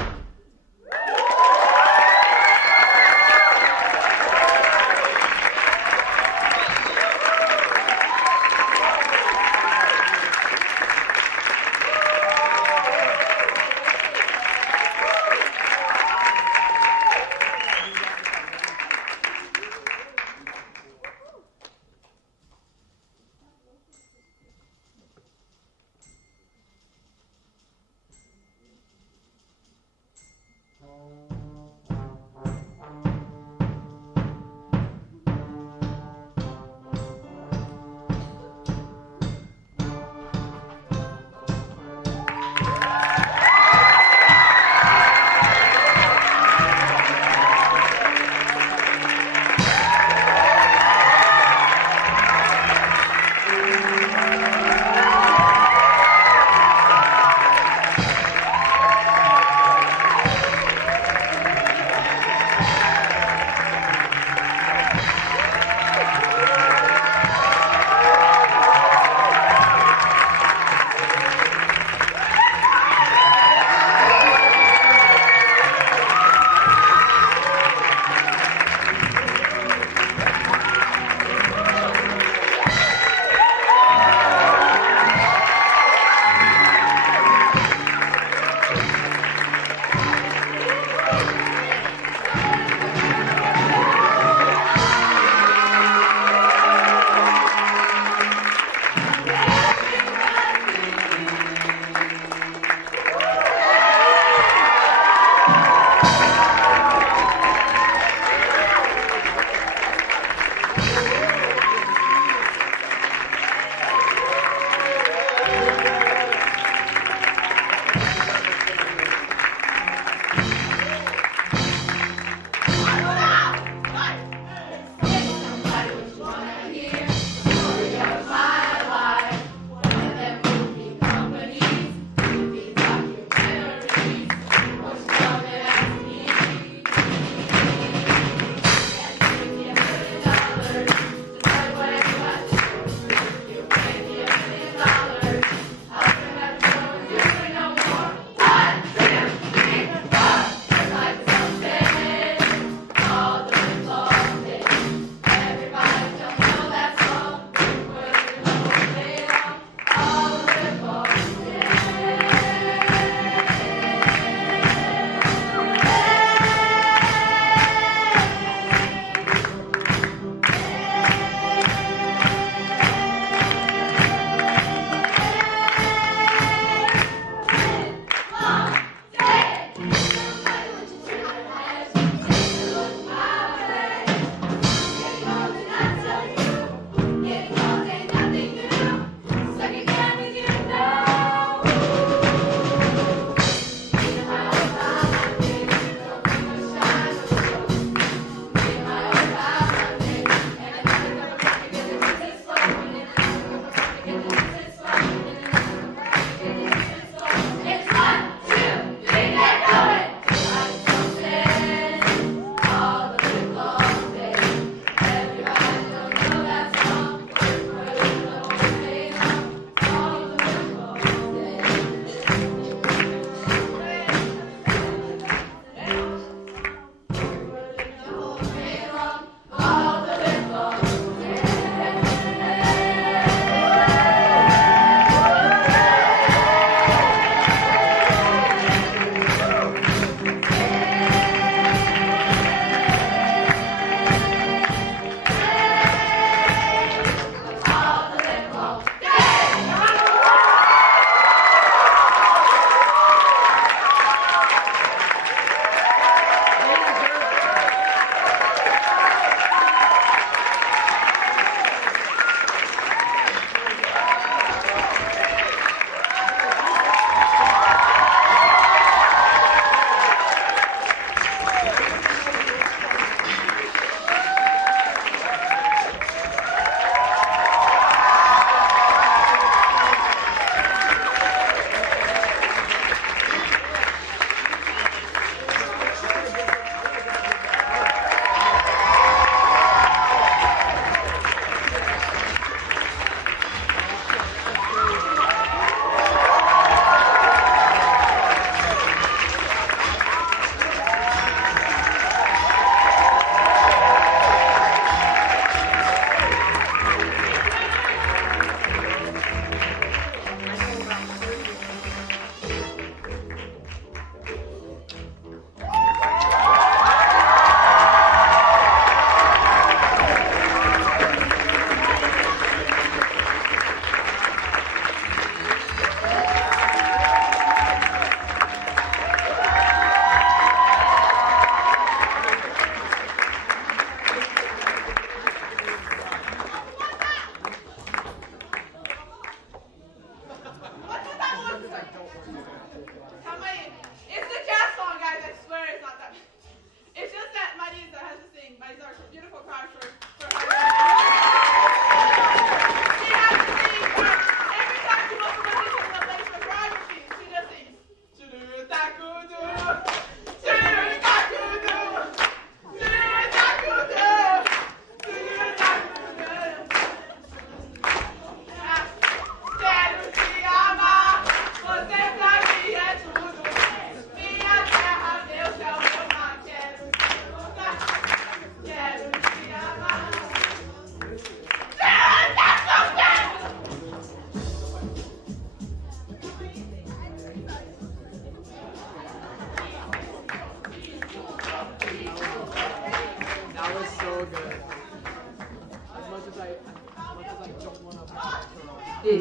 Oi,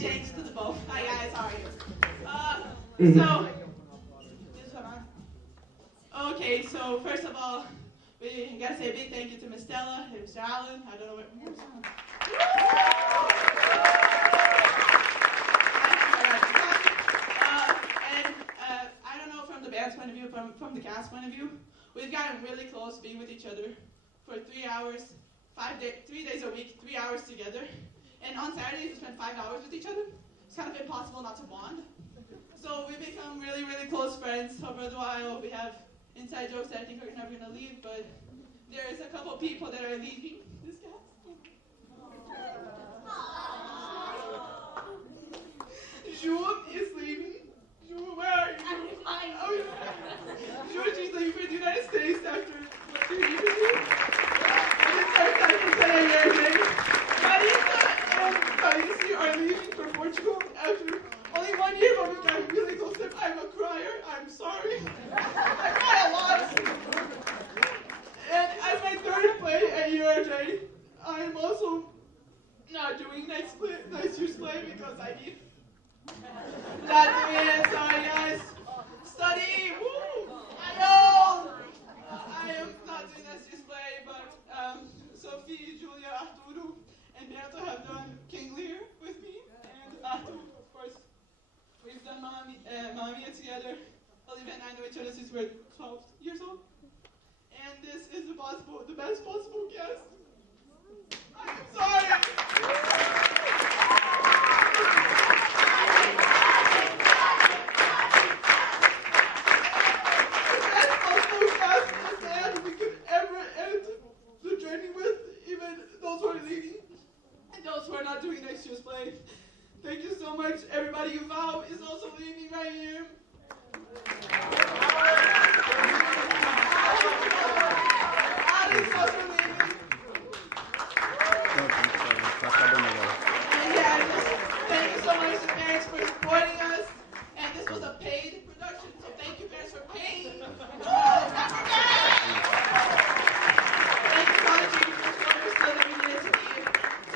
gente, tudo bom? Hi guys, how are you? So, this one on? Okay, so first of all, we gotta say a big thank you to Miss Stella and Mr. Allen. I don't know where's Allen? I don't know from the band's point of view, from the cast point of view, we've gotten really close being with each other for 3 hours, 3 days a week, 3 hours together. And on Saturdays, we spend 5 hours with each other. It's kind of impossible not to bond. So we become really, really close friends over the while. We have inside jokes that I think are never going to leave, but there is a couple people that are leaving this cast. June is leaving. June, where are you? I'm fine. Oh, June, she's leaving for the United States after, what, 2 years? And it's her time to say EARJ. Marisa are leaving for Portugal after only 1 year, but we've gotten really close to them. I'm a crier. I'm sorry. I cry a lot. And as my third play at EARJ, I'm also not doing next year's play because I need. Not doing it. Sorry, guys. Study. Woo! I know. I am not doing next year's play, but Sophie, Julia, Arturo, and Beto have done King Lear with me, and Arthur, of course. We've done Mamma Mia together. Olivia and I know each other since we're 12 years old. And this is the best possible guest. I'm sorry. The best possible guest and we could ever end the journey with, even those who are leaving. Those who are not doing next year's play. Thank you so much, everybody. Yuval is also leaving right here. Ali is also leaving. And yeah, thank you so much to parents for supporting us. And this was a paid production, so thank you parents for paying. Thank you, college teachers, for understanding that we needed to be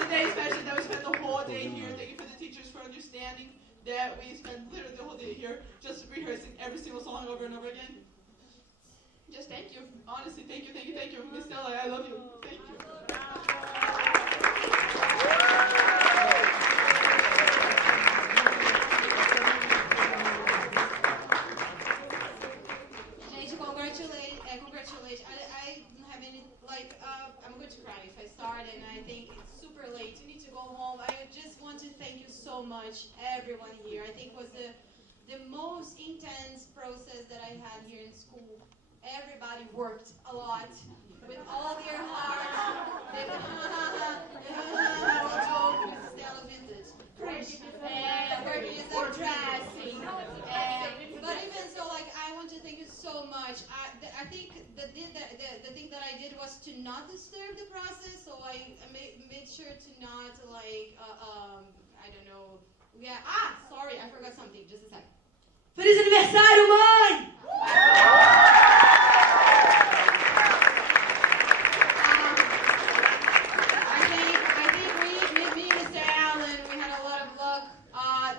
today, especially that we spent the whole day here. Thank you for the teachers for understanding that we spent literally the whole day here just rehearsing every single song over and over again. Just thank you. Honestly, thank you, thank you, thank you. Miss Stella, I love you. Thank you. Gente, congratulations. I don't have any, I'm going to cry if I start, and I think it's super late. You need to go home. I just want to thank you so much, everyone here. I think it was the most intense process that I had here in school. Everybody worked a lot with all their heart. They went, joke, Mrs. Stella vintage. Working is like dressing. But even so, I want to thank you so much. I think the thing that I did was to not disturb the process, so I made sure to not I don't know. Yeah. Sorry, I forgot something. Just a second. Feliz aniversário, mãe! I think me, Mr. Allen, we had a lot of luck.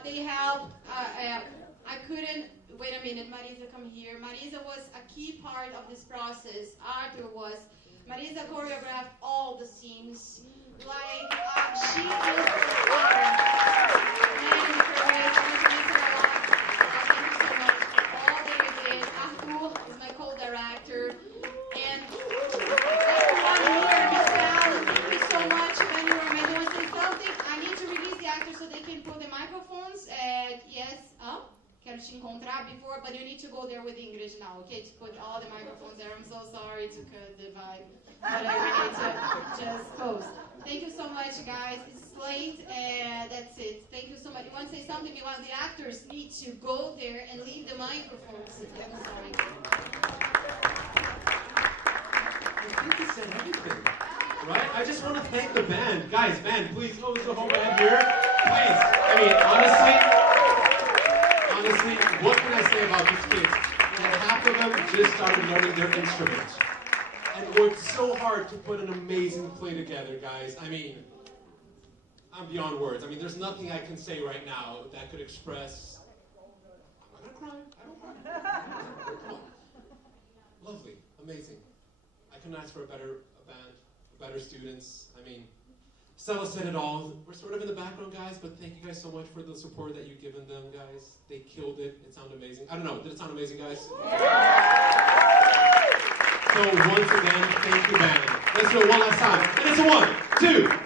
They helped. I couldn't. Wait a minute, Marisa, come here. Marisa was a key part of this process. Arthur was. Marisa choreographed all the scenes. She is the star. And all that you did. Arthur is my co-director. And everyone here, Mr. Allen, thank you so much. When you were made, want to say something? I need to release the actors so they can put the microphones. Yes. Quero te encontrar before, but you need to go there with English now, okay? To put all the microphones there. I'm so sorry to cut the vibe, but I really need to just post. Thank you so much, guys. It's late, and that's it. Thank you so much. You want to say something? You want the actors need to go there and leave the microphones. I'm sorry. I think you said everything, right? I just want to thank the band. Guys, band, please. Oh, there's the whole band here. Please. I mean, honestly, what can I say about these kids? That half of them just started learning their instruments. and worked so hard to put an amazing play together, guys. I mean, I'm beyond words. I mean, there's nothing I can say right now that could express. I'm not gonna cry. I don't cry. Come on. Lovely, amazing. I couldn't ask for a better band, better students. I mean, Stella said it all. We're sort of in the background, guys, but thank you guys so much for the support that you've given them, guys. They killed it. It sounded amazing. I don't know. Did it sound amazing, guys? So once again, thank you, band. Let's do it one last time. And it's a 1, 2.